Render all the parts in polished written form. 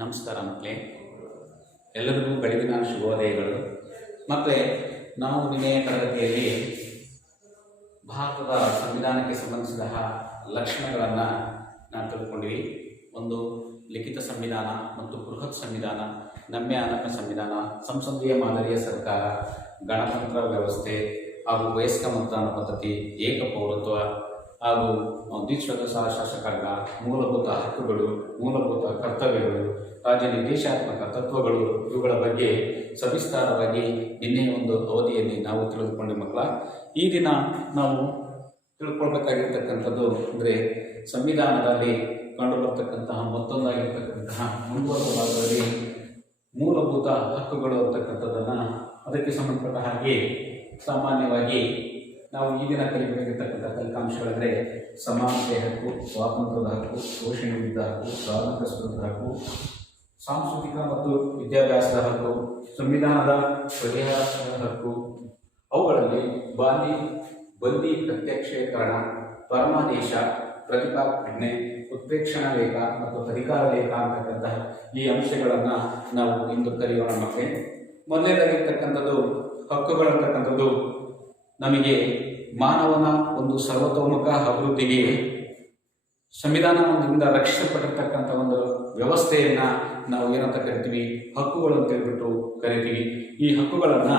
ನಮಸ್ಕಾರ ಮಕ್ಕಳೇ, ಎಲ್ಲರಿಗೂ ಬೆಳಗಿನ ಶುಭೋದಯಗಳು. ಮಕ್ಕಳೇ, ನಾವು ನಿನ್ನೆಯ ತರಗತಿಯಲ್ಲಿ ಭಾರತದ ಸಂವಿಧಾನಕ್ಕೆ ಸಂಬಂಧಿಸಿದ ಲಕ್ಷಣಗಳನ್ನು ನಾವು ತಿಳ್ಕೊಂಡ್ವಿ. ಒಂದು ಲಿಖಿತ ಸಂವಿಧಾನ ಮತ್ತು ಬೃಹತ್ ಸಂವಿಧಾನ, ನಮ್ಯ ಅನಮ್ಯ ಸಂವಿಧಾನ, ಸಂಸದೀಯ ಮಾದರಿಯ ಸರ್ಕಾರ, ಗಣತಂತ್ರ ವ್ಯವಸ್ಥೆ ಹಾಗೂ ವಯಸ್ಕ ಮತದಾನ ಪದ್ಧತಿ, ಏಕಪೌರತ್ವ ಹಾಗೂ ದ್ವಿಸದಸ್ಯ ಶಾಸಕಾಂಗ, ಮೂಲಭೂತ ಹಕ್ಕುಗಳು, ಮೂಲಭೂತ ಕರ್ತವ್ಯಗಳು, ರಾಜ್ಯ ನಿರ್ದೇಶಾತ್ಮಕ ತತ್ವಗಳು, ಇವುಗಳ ಬಗ್ಗೆ ಸವಿಸ್ತಾರವಾಗಿ ನಿನ್ನೆ ಒಂದು ಅವಧಿಯಲ್ಲಿ ನಾವು ತಿಳಿದುಕೊಂಡ ಮಕ್ಕಳ. ಈ ದಿನ ನಾವು ತಿಳ್ಕೊಳ್ಬೇಕಾಗಿರ್ತಕ್ಕಂಥದ್ದು ಅಂದರೆ ಸಂವಿಧಾನದಲ್ಲಿ ಕಂಡುಬರ್ತಕ್ಕಂತಹ ಮತ್ತೊಂದಾಗಿರ್ತಕ್ಕಂತಹ ಮುಂದುವರೆದ ಭಾಗದಲ್ಲಿ ಮೂಲಭೂತ ಹಕ್ಕುಗಳು ಅಂತಕ್ಕಂಥದ್ದನ್ನು, ಅದಕ್ಕೆ ಸಂಬಂಧಪಟ್ಟ ಹಾಗೆ ಸಾಮಾನ್ಯವಾಗಿ ನಾವು ಈ ದಿನ ಕಲಿಬೇಕಾಗಿರ್ತಕ್ಕಂಥ ಫಲಿತಾಂಶಗಳಂದರೆ ಸಮಾನತೆ ಹಕ್ಕು, ಸ್ವಾತಂತ್ರ್ಯದ ಹಕ್ಕು, ಶೋಷಣೆ ವಿರುದ್ಧ ಹಕ್ಕು, ಧಾರ್ಮಿಕ ಸ್ವತಂತ್ರ ಹಕ್ಕು, ಸಾಂಸ್ಕೃತಿಕ ಮತ್ತು ವಿದ್ಯಾಭ್ಯಾಸದ ಹಕ್ಕು, ಸಂವಿಧಾನದ ಪರಿಹಾರದ ಹಕ್ಕು, ಅವುಗಳಲ್ಲಿ ಬಂದಿ ಪ್ರತ್ಯಕ್ಷೀಕರಣ, ಪರಮಾದೇಶ, ಪ್ರತಿಪಾಜ್ಞೆ, ಉತ್ಪ್ರೇಕ್ಷಣಾ ಲೇಖ ಮತ್ತು ಅಧಿಕಾರ ಲೇಖ ಅಂತಕ್ಕಂತಹ ಈ ಅಂಶಗಳನ್ನು ನಾವು ಇಂದು ಕಲಿಯೋಣ ಮಕ್ಕಳೇ. ಮೊದಲನೇದಾಗಿರ್ತಕ್ಕಂಥದ್ದು ಹಕ್ಕುಗಳಂತಕ್ಕಂಥದ್ದು ನಮಗೆ ಮಾನವನ ಒಂದು ಸರ್ವತೋಮುಖ ಅಭಿವೃದ್ಧಿಗೆ ಸಂವಿಧಾನದಿಂದ ರಕ್ಷಿಸಲ್ಪಟ್ಟಿರ್ತಕ್ಕಂಥ ಒಂದು ವ್ಯವಸ್ಥೆಯನ್ನು ನಾವು ಏನಂತ ಕರಿತೀವಿ, ಹಕ್ಕುಗಳು ಅಂತ ಹೇಳ್ಬಿಟ್ಟು ಕರಿತೀವಿ. ಈ ಹಕ್ಕುಗಳನ್ನು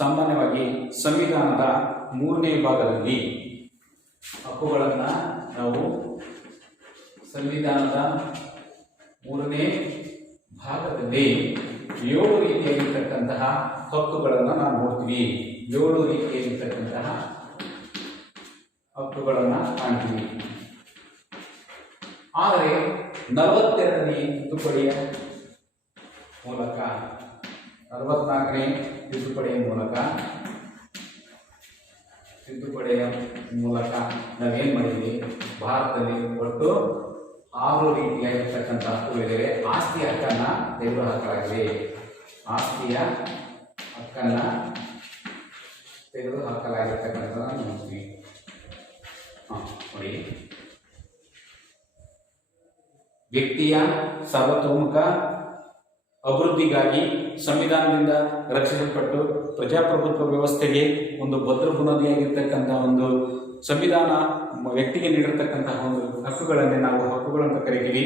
ಸಾಮಾನ್ಯವಾಗಿ ಸಂವಿಧಾನದ 3ನೇ ಭಾಗದಲ್ಲಿ ಹಕ್ಕುಗಳನ್ನು ನಾವು ಸಂವಿಧಾನದ 3ನೇ ಭಾಗದಲ್ಲಿ 7 ರೀತಿಯಾಗಿರ್ತಕ್ಕಂತಹ ಹಕ್ಕುಗಳನ್ನು ನಾವು ನೋಡ್ತೀವಿ. 7 ರೀತಿಯಾಗಿರ್ತಕ್ಕಂತಹ ಹಕ್ಕುಗಳನ್ನು ಕಾಣ್ತೀವಿ. ಆದರೆ 42ನೇ ತಿದ್ದುಪಡಿಯ ಮೂಲಕ, 44ನೇ ತಿದ್ದುಪಡಿಯ ಮೂಲಕ ನಾವೇನು ಮಾಡಿದ್ವಿ, ಭಾರತದಲ್ಲಿ ಒಟ್ಟು 6 ರೀತಿಯಾಗಿರ್ತಕ್ಕಂಥ ಹಕ್ಕುಗಳಿವೆ. ಆಸ್ತಿಯ ಹಕ್ಕನ್ನು ತೆಗೆದುಹಾಕಲಾಗಿದೆ. ಆಸ್ತಿಯ ಹಕ್ಕನ್ನು ತೆಗೆದುಹಾಕಲಾಗಿರ್ತಕ್ಕಂಥದ್ದನ್ನು ನೋಡ್ತೀವಿ. ನೋಡಿ, ವ್ಯಕ್ತಿಯ ಸರ್ವತೋಮುಖ ಅಭಿವೃದ್ಧಿಗಾಗಿ ಸಂವಿಧಾನದಿಂದ ರಕ್ಷಿಸಲ್ಪಟ್ಟು ಪ್ರಜಾಪ್ರಭುತ್ವ ವ್ಯವಸ್ಥೆಗೆ ಒಂದು ಭದ್ರ ಬುನಾದಿಯಾಗಿರ್ತಕ್ಕಂಥ ಒಂದು ಸಂವಿಧಾನ ವ್ಯಕ್ತಿಗೆ ನೀಡಿರ್ತಕ್ಕಂತಹ ಒಂದು ಹಕ್ಕುಗಳನ್ನೇ ನಾವು ಹಕ್ಕುಗಳಂತ ಕರಿತೀವಿ.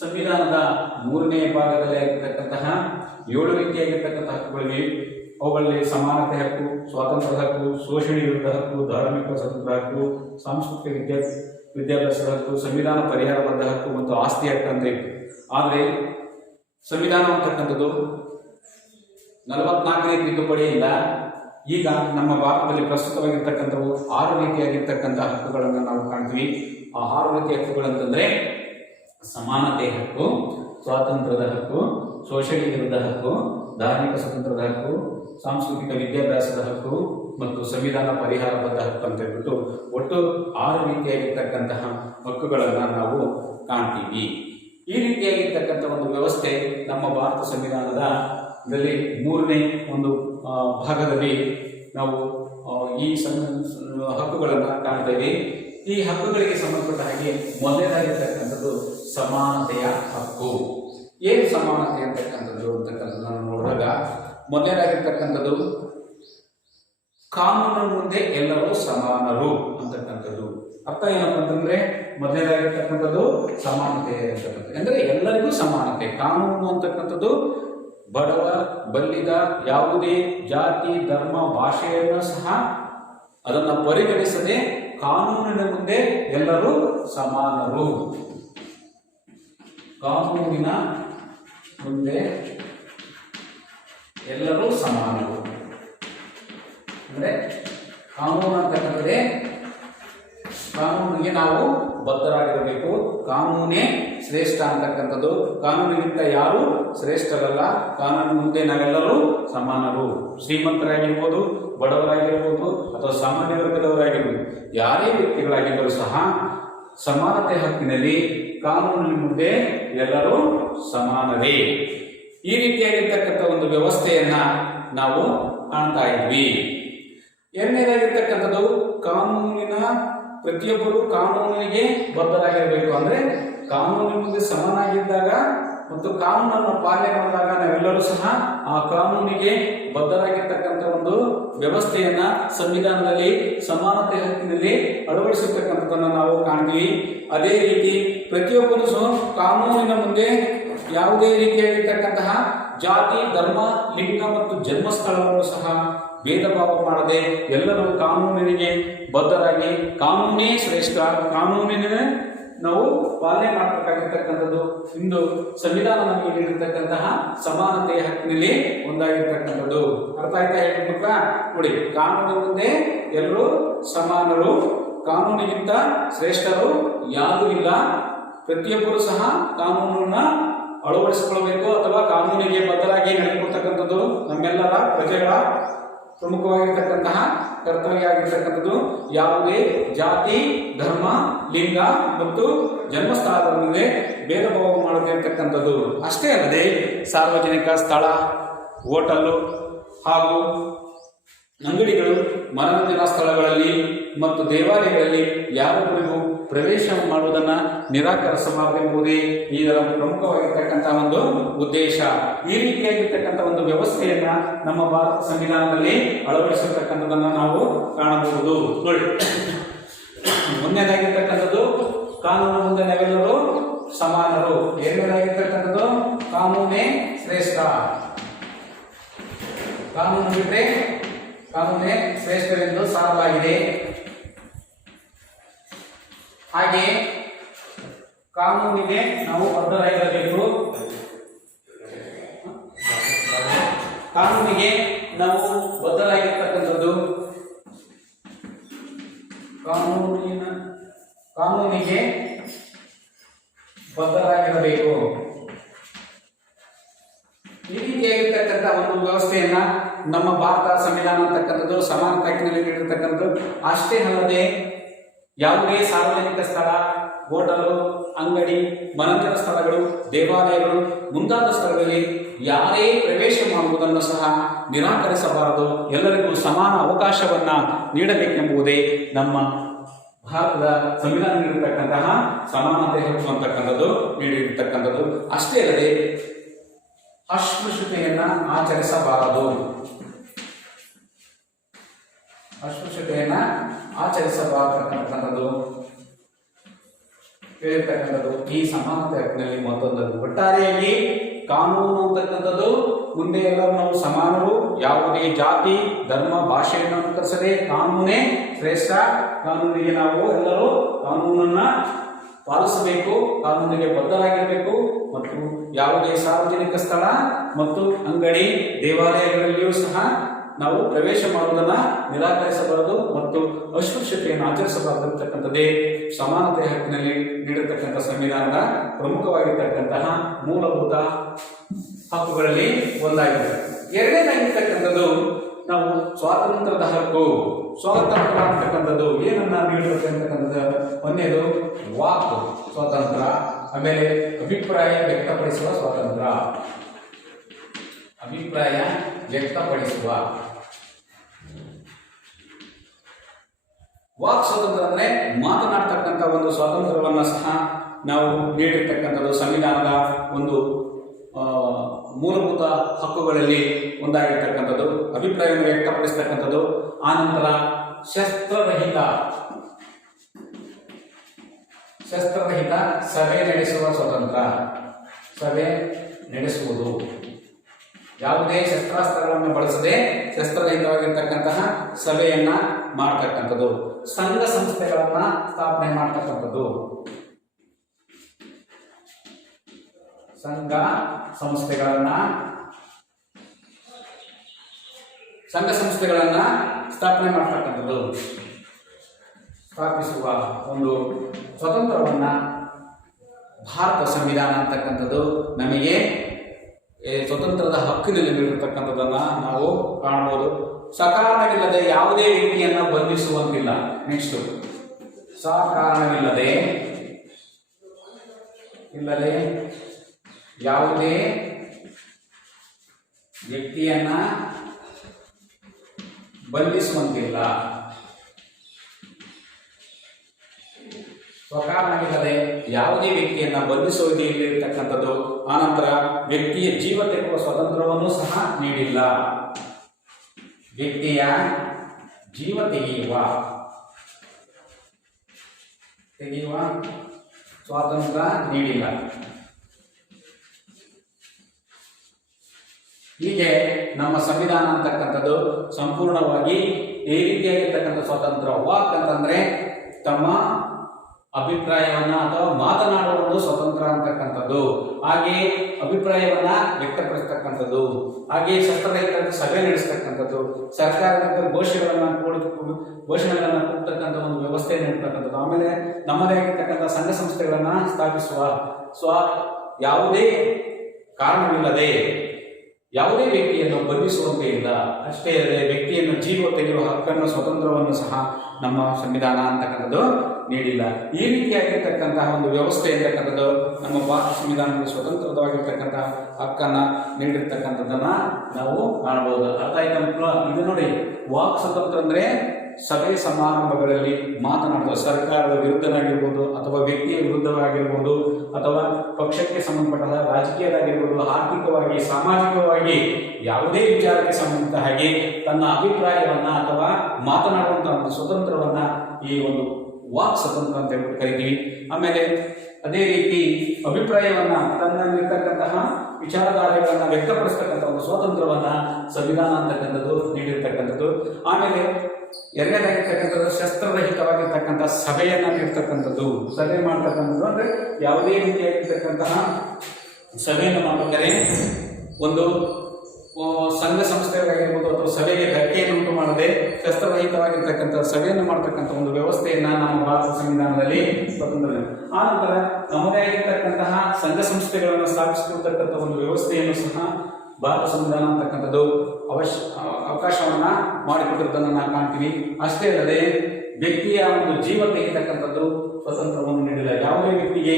ಸಂವಿಧಾನದ 3ನೇ ಭಾಗದಲ್ಲಿ ಆಗಿರ್ತಕ್ಕಂತಹ 7 ರೀತಿಯಾಗಿರ್ತಕ್ಕಂಥ ಹಕ್ಕುಗಳಿವೆ. ಅವುಗಳಲ್ಲಿ ಸಮಾನತೆ ಹಕ್ಕು, ಸ್ವಾತಂತ್ರ್ಯದ ಹಕ್ಕು, ಶೋಷಣೆ ವಿರುದ್ಧ ಹಕ್ಕು, ಧಾರ್ಮಿಕ ಸ್ವತಂತ್ರ ಹಕ್ಕು, ಸಾಂಸ್ಕೃತಿಕ ವಿದ್ಯಾಭ್ಯಾಸದ ಹಕ್ಕು, ಸಂವಿಧಾನ ಪರಿಹಾರಬದ್ಧ ಹಕ್ಕು ಮತ್ತು ಆಸ್ತಿ ಹಕ್ಕು ಅಂತ ಇತ್ತು. ಆದರೆ ಸಂವಿಧಾನ ಅಂತಕ್ಕಂಥದ್ದು 44ನೇ ತಿದ್ದುಪಡಿಯಿಂದ ಈಗ ನಮ್ಮ ಭಾರತದಲ್ಲಿ ಪ್ರಸ್ತುತವಾಗಿರ್ತಕ್ಕಂಥವು 6 ರೀತಿಯಾಗಿರ್ತಕ್ಕಂಥ ಹಕ್ಕುಗಳನ್ನು ನಾವು ಕಾಣ್ತೀವಿ. ಆ 6 ರೀತಿಯ ಹಕ್ಕುಗಳಂತಂದರೆ ಸಮಾನತೆ ಹಕ್ಕು, ಸ್ವಾತಂತ್ರ್ಯದ ಹಕ್ಕು, ಶೋಷಣೆ ವಿರುದ್ಧ ಹಕ್ಕು, ಧಾರ್ಮಿಕ ಸ್ವತಂತ್ರದ ಹಕ್ಕು, ಸಾಂಸ್ಕೃತಿಕ ವಿದ್ಯಾಭ್ಯಾಸದ ಹಕ್ಕು ಮತ್ತು ಸಂವಿಧಾನ ಪರಿಹಾರಬದ್ಧ ಹಕ್ಕು ಅಂತ ಹೇಳ್ಬಿಟ್ಟು ಒಟ್ಟು 6 ರೀತಿಯಾಗಿರ್ತಕ್ಕಂತಹ ಹಕ್ಕುಗಳನ್ನು ನಾವು ಕಾಣ್ತೀವಿ. ಈ ರೀತಿಯಾಗಿರ್ತಕ್ಕಂಥ ಒಂದು ವ್ಯವಸ್ಥೆ ನಮ್ಮ ಭಾರತ ಸಂವಿಧಾನದ 3ನೇ ಒಂದು ಭಾಗದಲ್ಲಿ ನಾವು ಈ ಹಕ್ಕುಗಳನ್ನು ಕಾಣ್ತೇವೆ. ಈ ಹಕ್ಕುಗಳಿಗೆ ಸಂಬಂಧಪಟ್ಟ ಹಾಗೆ ಮೊದಲನೇದಾಗಿರ್ತಕ್ಕಂಥದ್ದು ಸಮಾನತೆಯ ಹಕ್ಕು. ಏನು ಸಮಾನತೆ ಅಂತಕ್ಕಂಥದ್ದು ನಾವು ನೋಡಿದಾಗ, ಮೊದಲನೇದಾಗಿರ್ತಕ್ಕಂಥದ್ದು ಕಾನೂನಿನ ಮುಂದೆ ಎಲ್ಲರೂ ಸಮಾನರು ಅಂತಕ್ಕಂಥದ್ದು. ಅರ್ಥ ಏನಪ್ಪ ಅಂತಂದ್ರೆ, ಮೊದಲನೇದಾಗಿರ್ತಕ್ಕಂಥದ್ದು ಸಮಾನತೆ ಅಂತಕ್ಕಂಥದ್ದು ಅಂದರೆ ಎಲ್ಲರಿಗೂ ಸಮಾನತೆ. ಕಾನೂನು ಅಂತಕ್ಕಂಥದ್ದು ಬಡವ ಬಲ್ಲಿದ ಯಾವುದೇ ಜಾತಿ ಧರ್ಮ ಭಾಷೆಯನ್ನು ಸಹ ಅದನ್ನು ಪರಿಗಣಿಸದೆ ಕಾನೂನಿನ ಮುಂದೆ ಎಲ್ಲರೂ ಸಮಾನರು. ಕಾನೂನಿನ ಮುಂದೆ ಎಲ್ಲರೂ ಸಮಾನರು ಅಂದರೆ ಕಾನೂನು ಅಂತಕ್ಕಂಥದ್ದೇ, ಕಾನೂನಿಗೆ ನಾವು ಬದ್ಧರಾಗಿರಬೇಕು. ಕಾನೂನೇ ಶ್ರೇಷ್ಠ ಅಂತಕ್ಕಂಥದ್ದು. ಕಾನೂನಿಗಿಂತ ಯಾರು ಶ್ರೇಷ್ಠರಲ್ಲ. ಕಾನೂನು ಮುಂದೆ ನಾವೆಲ್ಲರೂ ಸಮಾನರು. ಶ್ರೀಮಂತರಾಗಿರ್ಬೋದು, ಬಡವರಾಗಿರ್ಬೋದು ಅಥವಾ ಸಾಮಾನ್ಯ ವರ್ಗದವರಾಗಿರ್ಬೋದು, ಯಾರೇ ವ್ಯಕ್ತಿಗಳಾಗಿದ್ದರೂ ಸಹ ಸಮಾನತೆ ಹಕ್ಕಿನಲ್ಲಿ ಕಾನೂನಿನ ಮುಂದೆ ಎಲ್ಲರೂ ಸಮಾನರೇ. ಈ ರೀತಿಯಾಗಿರ್ತಕ್ಕಂಥ ಒಂದು ವ್ಯವಸ್ಥೆಯನ್ನ ನಾವು ಕಾಣ್ತಾ ಇದ್ವಿ. ಎರಡನೇದಾಗಿರ್ತಕ್ಕಂಥದ್ದು ಕಾನೂನಿನ ಪ್ರತಿಯೊಬ್ಬರು ಕಾನೂನಿಗೆ ಬದ್ಧರಾಗಿರಬೇಕು. ಅಂದರೆ ಕಾನೂನಿನ ಮುಂದೆ ಸಮನಾಗಿದ್ದಾಗ ಮತ್ತು ಕಾನೂನನ್ನು ಪಾಲನೆ ಮಾಡಿದಾಗ ನಾವೆಲ್ಲರೂ ಸಹ ಆ ಕಾನೂನಿಗೆ ಬದ್ಧರಾಗಿರ್ತಕ್ಕಂಥ ಒಂದು ವ್ಯವಸ್ಥೆಯನ್ನ ಸಂವಿಧಾನದಲ್ಲಿ ಸಮಾನತೆ ಹಕ್ಕಿನಲ್ಲಿ ಅಳವಡಿಸಿರ್ತಕ್ಕಂಥದ್ದನ್ನು ನಾವು ಕಾಣ್ತೀವಿ. ಅದೇ ರೀತಿ ಪ್ರತಿಯೊಬ್ಬರು ಸಹ ಕಾನೂನಿನ ಮುಂದೆ ಯಾವುದೇ ರೀತಿಯಾಗಿರ್ತಕ್ಕಂತಹ ಜಾತಿ, ಧರ್ಮ, ಲಿಂಗ ಮತ್ತು ಜನ್ಮಸ್ಥಳವನ್ನು ಸಹ ಭೇದ ಭಾವ ಮಾಡದೆ ಎಲ್ಲರೂ ಕಾನೂನಿಗೆ ಬದ್ಧರಾಗಿ ಕಾನೂನೇ ಶ್ರೇಷ್ಠ, ಕಾನೂನಿನ ನಾವು ಪಾಲನೆ ಮಾಡಬೇಕಾಗಿರ್ತಕ್ಕಂಥದ್ದು ಇಂದು ಸಂವಿಧಾನ ನಮಗೆ ನೀಡಿರ್ತಕ್ಕಂತಹ ಸಮಾನತೆಯ ಹಕ್ಕಿನಲ್ಲಿ ಒಂದಾಗಿರ್ತಕ್ಕಂಥದ್ದು. ಅರ್ಥ ಆಯ್ತಾ ಹೇಳ್ಬೇಕ? ನೋಡಿ, ಕಾನೂನಿನ ಮುಂದೆ ಎಲ್ಲರೂ ಸಮಾನರು, ಕಾನೂನಿಗಿಂತ ಶ್ರೇಷ್ಠರು ಯಾರೂ ಇಲ್ಲ. ಪ್ರತಿಯೊಬ್ಬರು ಸಹ ಕಾನೂನನ್ನ ಅಳವಡಿಸಿಕೊಳ್ಳಬೇಕು ಅಥವಾ ಕಾನೂನಿಗೆ ಬದ್ಧರಾಗಿ ನಡೆದುಕೊಳ್ತಕ್ಕಂಥದ್ದು ನಮ್ಮೆಲ್ಲರ ಪ್ರಜೆಗಳ ಪ್ರಮುಖವಾಗಿರ್ತಕ್ಕಂತಹ ಕರ್ತವ್ಯ ಆಗಿರ್ತಕ್ಕಂಥದ್ದು. ಯಾವುದೇ ಜಾತಿ, ಧರ್ಮ, ಲಿಂಗ ಮತ್ತು ಜನ್ಮಸ್ಥಳದ ಮೇಲೆ ಭೇದ ಭಾವ ಮಾಡದೇ ಇರತಕ್ಕಂಥದ್ದು. ಅಷ್ಟೇ ಅಲ್ಲದೆ ಸಾರ್ವಜನಿಕ ಸ್ಥಳ, ಹೋಟೆಲ್ಲು ಹಾಗೂ ಅಂಗಡಿಗಳು, ಮನರಂಜನಾ ಸ್ಥಳಗಳಲ್ಲಿ ಮತ್ತು ದೇವಾಲಯಗಳಲ್ಲಿ ಯಾರೊಬ್ಬರಿಗೂ ಪ್ರವೇಶ ಮಾಡುವುದನ್ನು ನಿರಾಕರಿಸಬಾರದೆಂಬುದೇ ಇದರ ಪ್ರಮುಖವಾಗಿರ್ತಕ್ಕಂಥ ಒಂದು ಉದ್ದೇಶ. ಈ ರೀತಿಯಾಗಿರ್ತಕ್ಕಂಥ ಒಂದು ವ್ಯವಸ್ಥೆಯನ್ನ ನಮ್ಮ ಭಾರತ ಸಂವಿಧಾನದಲ್ಲಿ ಅಳವಡಿಸಿರ್ತಕ್ಕಂಥದ್ದನ್ನು ನಾವು ಕಾಣಬಹುದು. ನೋಡಿ, ಒಂದನೇದಾಗಿರ್ತಕ್ಕಂಥದ್ದು ಕಾನೂನು ಮುಂದೆ ನಾವೆಲ್ಲರೂ ಸಮಾನರು. ಎರಡನೇದಾಗಿರ್ತಕ್ಕಂಥದ್ದು ಕಾನೂನೇ ಶ್ರೇಷ್ಠ. ಕಾನೂನು ಬಿಟ್ಟರೆ ಕಾನೂನೇ ಶ್ರೇಷ್ಠವೆಂದು ಸಾರಲಾಗಿದೆ. ಹಾಗೆ ಕಾನೂನಿಗೆ ನಾವು ಬದ್ಧರಾಗಿರಬೇಕು. ಕಾನೂನಿಗೆ ನಾವು ಬದ್ಧರಾಗಿರ್ತಕ್ಕಂಥದ್ದು ಕಾನೂನಿಗೆ ಬದ್ಧರಾಗಿರಬೇಕು. ಈ ರೀತಿಯಾಗಿರ್ತಕ್ಕಂಥ ಒಂದು ವ್ಯವಸ್ಥೆಯನ್ನ ನಮ್ಮ ಭಾರತ ಸಂವಿಧಾನ ಅಂತಕ್ಕಂಥದ್ದು ಸಮಾನತೆ ಹಕ್ಕಿನಲ್ಲಿ ನೀಡಿರ್ತಕ್ಕಂಥದ್ದು. ಅಷ್ಟೇ ಅಲ್ಲದೆ ಯಾವುದೇ ಸಾರ್ವಜನಿಕ ಸ್ಥಳ, ಹೋಟೆಲು, ಅಂಗಡಿ, ಮನರಂಜನಾ ಸ್ಥಳಗಳು, ದೇವಾಲಯಗಳು ಮುಂತಾದ ಸ್ಥಳಗಳಲ್ಲಿ ಯಾರೇ ಪ್ರವೇಶ ಮಾಡುವುದನ್ನು ಸಹ ನಿರಾಕರಿಸಬಾರದು. ಎಲ್ಲರಿಗೂ ಸಮಾನ ಅವಕಾಶವನ್ನ ನೀಡಬೇಕೆಂಬುದೇ ನಮ್ಮ ಭಾರತದ ಸಂವಿಧಾನ ನೀಡಿರ್ತಕ್ಕಂತಹ ಸಮಾನತೆ ಹಕ್ಕು ಅಂತಕ್ಕಂಥದ್ದು ನೀಡಿರ್ತಕ್ಕಂಥದ್ದು. ಅಷ್ಟೇ ಅಲ್ಲದೆ ಅಸ್ಪೃಶ್ಯತೆಯನ್ನ ಆಚರಿಸಬಾರದು. ಅಸ್ಪೃಶ್ಯತೆಯನ್ನ ಆಚರಿಸಬಾರತಕ್ಕಂಥದ್ದು ಹೇಳಿರ್ತಕ್ಕಂಥದ್ದು ಈ ಸಮಾನತೆ ಹಕ್ಕಿನಲ್ಲಿ ಮತ್ತೊಂದು. ಒಟ್ಟಾರೆಯಾಗಿ ಕಾನೂನು ಅಂತಕ್ಕಂಥದ್ದು ಮುಂದೆ ಎಲ್ಲರೂ ನಾವು ಸಮಾನರು, ಯಾವುದೇ ಜಾತಿ, ಧರ್ಮ, ಭಾಷೆಯನ್ನು ಅನುಸರಿಸದೆ ಕಾನೂನೇ ಶ್ರೇಷ್ಠ. ಕಾನೂನಿಗೆ ನಾವು ಎಲ್ಲರೂ ಕಾನೂನನ್ನ ಪಾಲಿಸಬೇಕು, ಕಾನೂನಿಗೆ ಬದ್ಧರಾಗಿರಬೇಕು ಮತ್ತು ಯಾವುದೇ ಸಾರ್ವಜನಿಕ ಸ್ಥಳ ಮತ್ತು ಅಂಗಡಿ, ದೇವಾಲಯಗಳಲ್ಲಿಯೂ ಸಹ ನಾವು ಪ್ರವೇಶ ಮಾಡುವುದನ್ನು ನಿರಾಕರಿಸಬಾರದು ಮತ್ತು ಅಸ್ಪೃಶ್ಯತೆಯನ್ನು ಆಚರಿಸಬಾರದಿರತಕ್ಕಂಥದ್ದೇ ಸಮಾನತೆ ಹಕ್ಕಿನಲ್ಲಿ ನೀಡಿರತಕ್ಕಂಥ ಸಂವಿಧಾನದ ಪ್ರಮುಖವಾಗಿರ್ತಕ್ಕಂತಹ ಮೂಲಭೂತ ಹಕ್ಕುಗಳಲ್ಲಿ ಒಂದಾಗಿದೆ. ಎರಡನೇದಾಗಿರ್ತಕ್ಕಂಥದ್ದು ನಾವು ಸ್ವಾತಂತ್ರ್ಯದ ಹಕ್ಕು. ಸ್ವಾತಂತ್ರ್ಯ ಅಂತಕ್ಕಂಥದ್ದು ಏನನ್ನ ನೀಡುತ್ತೆ ಅಂತಕ್ಕಂಥದ್ದು ಒಂದೇದು ವಾಕ್ ಸ್ವಾತಂತ್ರ್ಯ, ಆಮೇಲೆ ಅಭಿಪ್ರಾಯ ವ್ಯಕ್ತಪಡಿಸುವ ಸ್ವಾತಂತ್ರ್ಯ. ಅಭಿಪ್ರಾಯ ವ್ಯಕ್ತಪಡಿಸುವ ವಾಕ್ ಸ್ವಾತಂತ್ರ್ಯ ಅಂದ್ರೆ ಮಾತನಾಡ್ತಕ್ಕಂಥ ಒಂದು ಸ್ವಾತಂತ್ರ್ಯವನ್ನ ಸಹ ನಾವು ನೀಡಿರ್ತಕ್ಕಂಥದ್ದು ಸಂವಿಧಾನದ ಒಂದು ಮೂಲಭೂತ ಹಕ್ಕುಗಳಲ್ಲಿ ಒಂದಾಗಿರ್ತಕ್ಕಂಥದ್ದು. ಅಭಿಪ್ರಾಯವನ್ನು ವ್ಯಕ್ತಪಡಿಸ್ತಕ್ಕಂಥದ್ದು. ಆನಂತರ ಶಸ್ತ್ರರಹಿತ ಸಭೆ ನಡೆಸುವ ಸ್ವಾತಂತ್ರ್ಯ. ಸಭೆ ನಡೆಸುವುದು, ಯಾವುದೇ ಶಸ್ತ್ರಾಸ್ತ್ರಗಳನ್ನು ಬಳಸದೆ ಶಸ್ತ್ರರಹಿತವಾಗಿರ್ತಕ್ಕಂತಹ ಸಭೆಯನ್ನ ಮಾಡತಕ್ಕಂಥದ್ದು. ಸಂಘ ಸಂಸ್ಥೆಗಳನ್ನ ಸ್ಥಾಪನೆ ಮಾಡತಕ್ಕಂಥದ್ದು. ಸಂಘ ಸಂಸ್ಥೆಗಳನ್ನ ಸ್ಥಾಪನೆ ಮಾಡತಕ್ಕಂಥದ್ದು. ಸ್ಥಾಪಿಸುವ ಒಂದು ಸ್ವತಂತ್ರವನ್ನ ಭಾರತ ಸಂವಿಧಾನ ಅಂತಕ್ಕಂಥದ್ದು ನಮಗೆ ಸ್ವತಂತ್ರದ ಹಕ್ಕಿನಲ್ಲಿ ನೀಡಿರ್ತಕ್ಕಂಥದ್ದನ್ನ ನಾವು ಕಾಣಬಹುದು. ಸಕಾರಣವಿಲ್ಲದೆ ಯಾವುದೇ ವ್ಯಕ್ತಿಯನ್ನ ಬಂಧಿಸುವಂತಿಲ್ಲ. ನೆಕ್ಸ್ಟ್, ಸಕಾರಣವಿಲ್ಲದೆ ಯಾವುದೇ ವ್ಯಕ್ತಿಯನ್ನ ಬಂಧಿಸುವಂತಿಲ್ಲ. ಸ್ವಕಾರಣವಿಲ್ಲದೆ ಯಾವುದೇ ವ್ಯಕ್ತಿಯನ್ನ ಬಂಧಿಸುವುದೇ ಇರತಕ್ಕಂಥದ್ದು. ಆನಂತರ ವ್ಯಕ್ತಿಯ ಜೀವ ತೆಗೆಯುವ ಸ್ವಾತಂತ್ರ್ಯವನ್ನು ಸಹ ನೀಡಿಲ್ಲ. ವ್ಯಕ್ತಿಯ ಜೀವ ತೆಗೆಯುವ ಸ್ವಾತಂತ್ರ್ಯ ನೀಡಿಲ್ಲ. ಹೀಗೆ ನಮ್ಮ ಸಂವಿಧಾನ ಅಂತಕ್ಕಂಥದ್ದು ಸಂಪೂರ್ಣವಾಗಿ ಈ ರೀತಿಯಾಗಿರ್ತಕ್ಕಂಥ ಸ್ವಾತಂತ್ರ್ಯ. ವಾಕ್ ಅಂತಂದ್ರೆ ತಮ್ಮ ಅಭಿಪ್ರಾಯವನ್ನ ಅಥವಾ ಮಾತನಾಡುವ ಒಂದು ಸ್ವತಂತ್ರ ಅಂತಕ್ಕಂಥದ್ದು, ಹಾಗೆ ಅಭಿಪ್ರಾಯವನ್ನ ವ್ಯಕ್ತಪಡಿಸ್ತಕ್ಕಂಥದ್ದು, ಹಾಗೆ ಶಸ್ತ್ರರಹಿತ ಸಭೆ ನಡೆಸ್ತಕ್ಕಂಥದ್ದು, ಸರ್ಕಾರದ ಘೋಷಣೆಗಳನ್ನ ಕೊಡ್ತಕ್ಕಂಥ ಒಂದು ವ್ಯವಸ್ಥೆಯನ್ನು ಇರ್ತಕ್ಕಂಥದ್ದು, ಆಮೇಲೆ ನಮ್ಮದೇ ಆಗಿರ್ತಕ್ಕಂಥ ಸಂಘ ಸಂಸ್ಥೆಗಳನ್ನ ಸ್ಥಾಪಿಸುವ, ಯಾವುದೇ ಕಾರಣವಿಲ್ಲದೆ ಯಾವುದೇ ವ್ಯಕ್ತಿಯನ್ನು ಬಂಧಿಸುವಂತೆ ಇಲ್ಲ. ಅಷ್ಟೇ ಅಲ್ಲದೆ ವ್ಯಕ್ತಿಯನ್ನು ಜೀವ ತೆಗೆಯುವ ಹಕ್ಕನ್ನು ಸ್ವತಂತ್ರವನ್ನು ಸಹ ನಮ್ಮ ಸಂವಿಧಾನ ಅಂತಕ್ಕಂಥದ್ದು ನೀಡಿಲ್ಲ. ಈ ರೀತಿಯಾಗಿರ್ತಕ್ಕಂತಹ ಒಂದು ವ್ಯವಸ್ಥೆ ಇರ್ತಕ್ಕಂಥದ್ದು ನಮ್ಮ ಭಾರತ ಸಂವಿಧಾನದಲ್ಲಿ ಸ್ವತಂತ್ರವಾಗಿರ್ತಕ್ಕಂಥ ಹಕ್ಕನ್ನ ನೀಡಿರ್ತಕ್ಕಂಥದ್ದನ್ನ ನಾವು ಕಾಣಬಹುದು. ಅರ್ಥ ಆಯ್ತಾ? ಇದು ನೋಡಿ, ವಾಕ್ ಸ್ವತಂತ್ರ ಅಂದ್ರೆ ಸಭೆ ಸಮಾರಂಭಗಳಲ್ಲಿ ಮಾತನಾಡುವ, ಸರ್ಕಾರದ ವಿರುದ್ಧನಾಗಿರ್ಬೋದು ಅಥವಾ ವ್ಯಕ್ತಿಯ ವಿರುದ್ಧವಾಗಿರ್ಬೋದು ಅಥವಾ ಪಕ್ಷಕ್ಕೆ ಸಂಬಂಧಪಟ್ಟ ರಾಜಕೀಯದಾಗಿರ್ಬೋದು, ಆರ್ಥಿಕವಾಗಿ ಸಾಮಾಜಿಕವಾಗಿ ಯಾವುದೇ ವಿಚಾರಕ್ಕೆ ಸಂಬಂಧಿಸಿದ ಹಾಗೆ ತನ್ನ ಅಭಿಪ್ರಾಯವನ್ನ ಅಥವಾ ಮಾತನಾಡುವಂತಹ ಒಂದು ಸ್ವತಂತ್ರವನ್ನ ಈ ಒಂದು ವಾಕ್ ಸ್ವತಂತ್ರ ಅಂತ ಹೇಳ್ಬಿಟ್ಟು ಕರಿತೀವಿ. ಆಮೇಲೆ ಅದೇ ರೀತಿ ಅಭಿಪ್ರಾಯವನ್ನ ತನ್ನಲ್ಲಿರ್ತಕ್ಕಂತಹ ವಿಚಾರಧಾರೆಗಳನ್ನ ವ್ಯಕ್ತಪಡಿಸ್ತಕ್ಕಂಥ ಒಂದು ಸ್ವಾತಂತ್ರ್ಯವನ್ನ ಸಂವಿಧಾನ ಅಂತಕ್ಕಂಥದ್ದು ನೀಡಿರ್ತಕ್ಕಂಥದ್ದು. ಆಮೇಲೆ ಎರಡನೇದಾಗಿರ್ತಕ್ಕಂಥದ್ದು ಶಸ್ತ್ರರಹಿತವಾಗಿರ್ತಕ್ಕಂಥ ಸಭೆಯನ್ನ ನೀಡ್ತಕ್ಕಂಥದ್ದು. ಸಭೆ ಮಾಡ್ತಕ್ಕಂಥದ್ದು ಅಂದ್ರೆ ಯಾವುದೇ ರೀತಿಯಾಗಿರ್ತಕ್ಕಂತಹ ಸಭೆಯನ್ನು ಮಾಡ್ಬೇಕಾದ್ರೆ ಒಂದು ಸಂಘ ಸಂಸ್ಥೆಗಳಾಗಿರ್ಬೋದು ಅಥವಾ ಸಭೆಗೆ ಧಕ್ಕೆಯನ್ನು ಉಂಟು ಮಾಡದೆ ಶಸ್ತ್ರರಹಿತವಾಗಿರ್ತಕ್ಕಂಥ ಸಭೆಯನ್ನು ಮಾಡ್ತಕ್ಕಂಥ ಒಂದು ವ್ಯವಸ್ಥೆಯನ್ನ ನಮ್ಮ ಭಾರತ ಸಂವಿಧಾನದಲ್ಲಿ ಸ್ವತಂತ್ರ. ಆನಂತರ ನಮ್ಮದೇ ಆಗಿರ್ತಕ್ಕಂತಹ ಸಂಘ ಸಂಸ್ಥೆಗಳನ್ನು ಸ್ಥಾಪಿಸಿಕೊಳ್ತಕ್ಕಂಥ ಒಂದು ವ್ಯವಸ್ಥೆಯನ್ನು ಸಹ ಭಾರತ ಸಂವಿಧಾನ ಅಂತಕ್ಕಂಥದ್ದು ಅವಕಾಶವನ್ನ ಮಾಡಿಕೊಟ್ಟಿರೋದನ್ನು ನಾವು ಕಾಣ್ತೀವಿ. ಅಷ್ಟೇ ಅಲ್ಲದೆ ವ್ಯಕ್ತಿಯ ಒಂದು ಜೀವ ತೆಗೆಯತಕ್ಕಂಥದ್ದು ಸ್ವತಂತ್ರವನ್ನು ನೀಡಿಲ್ಲ. ಯಾವುದೇ ವ್ಯಕ್ತಿಗೆ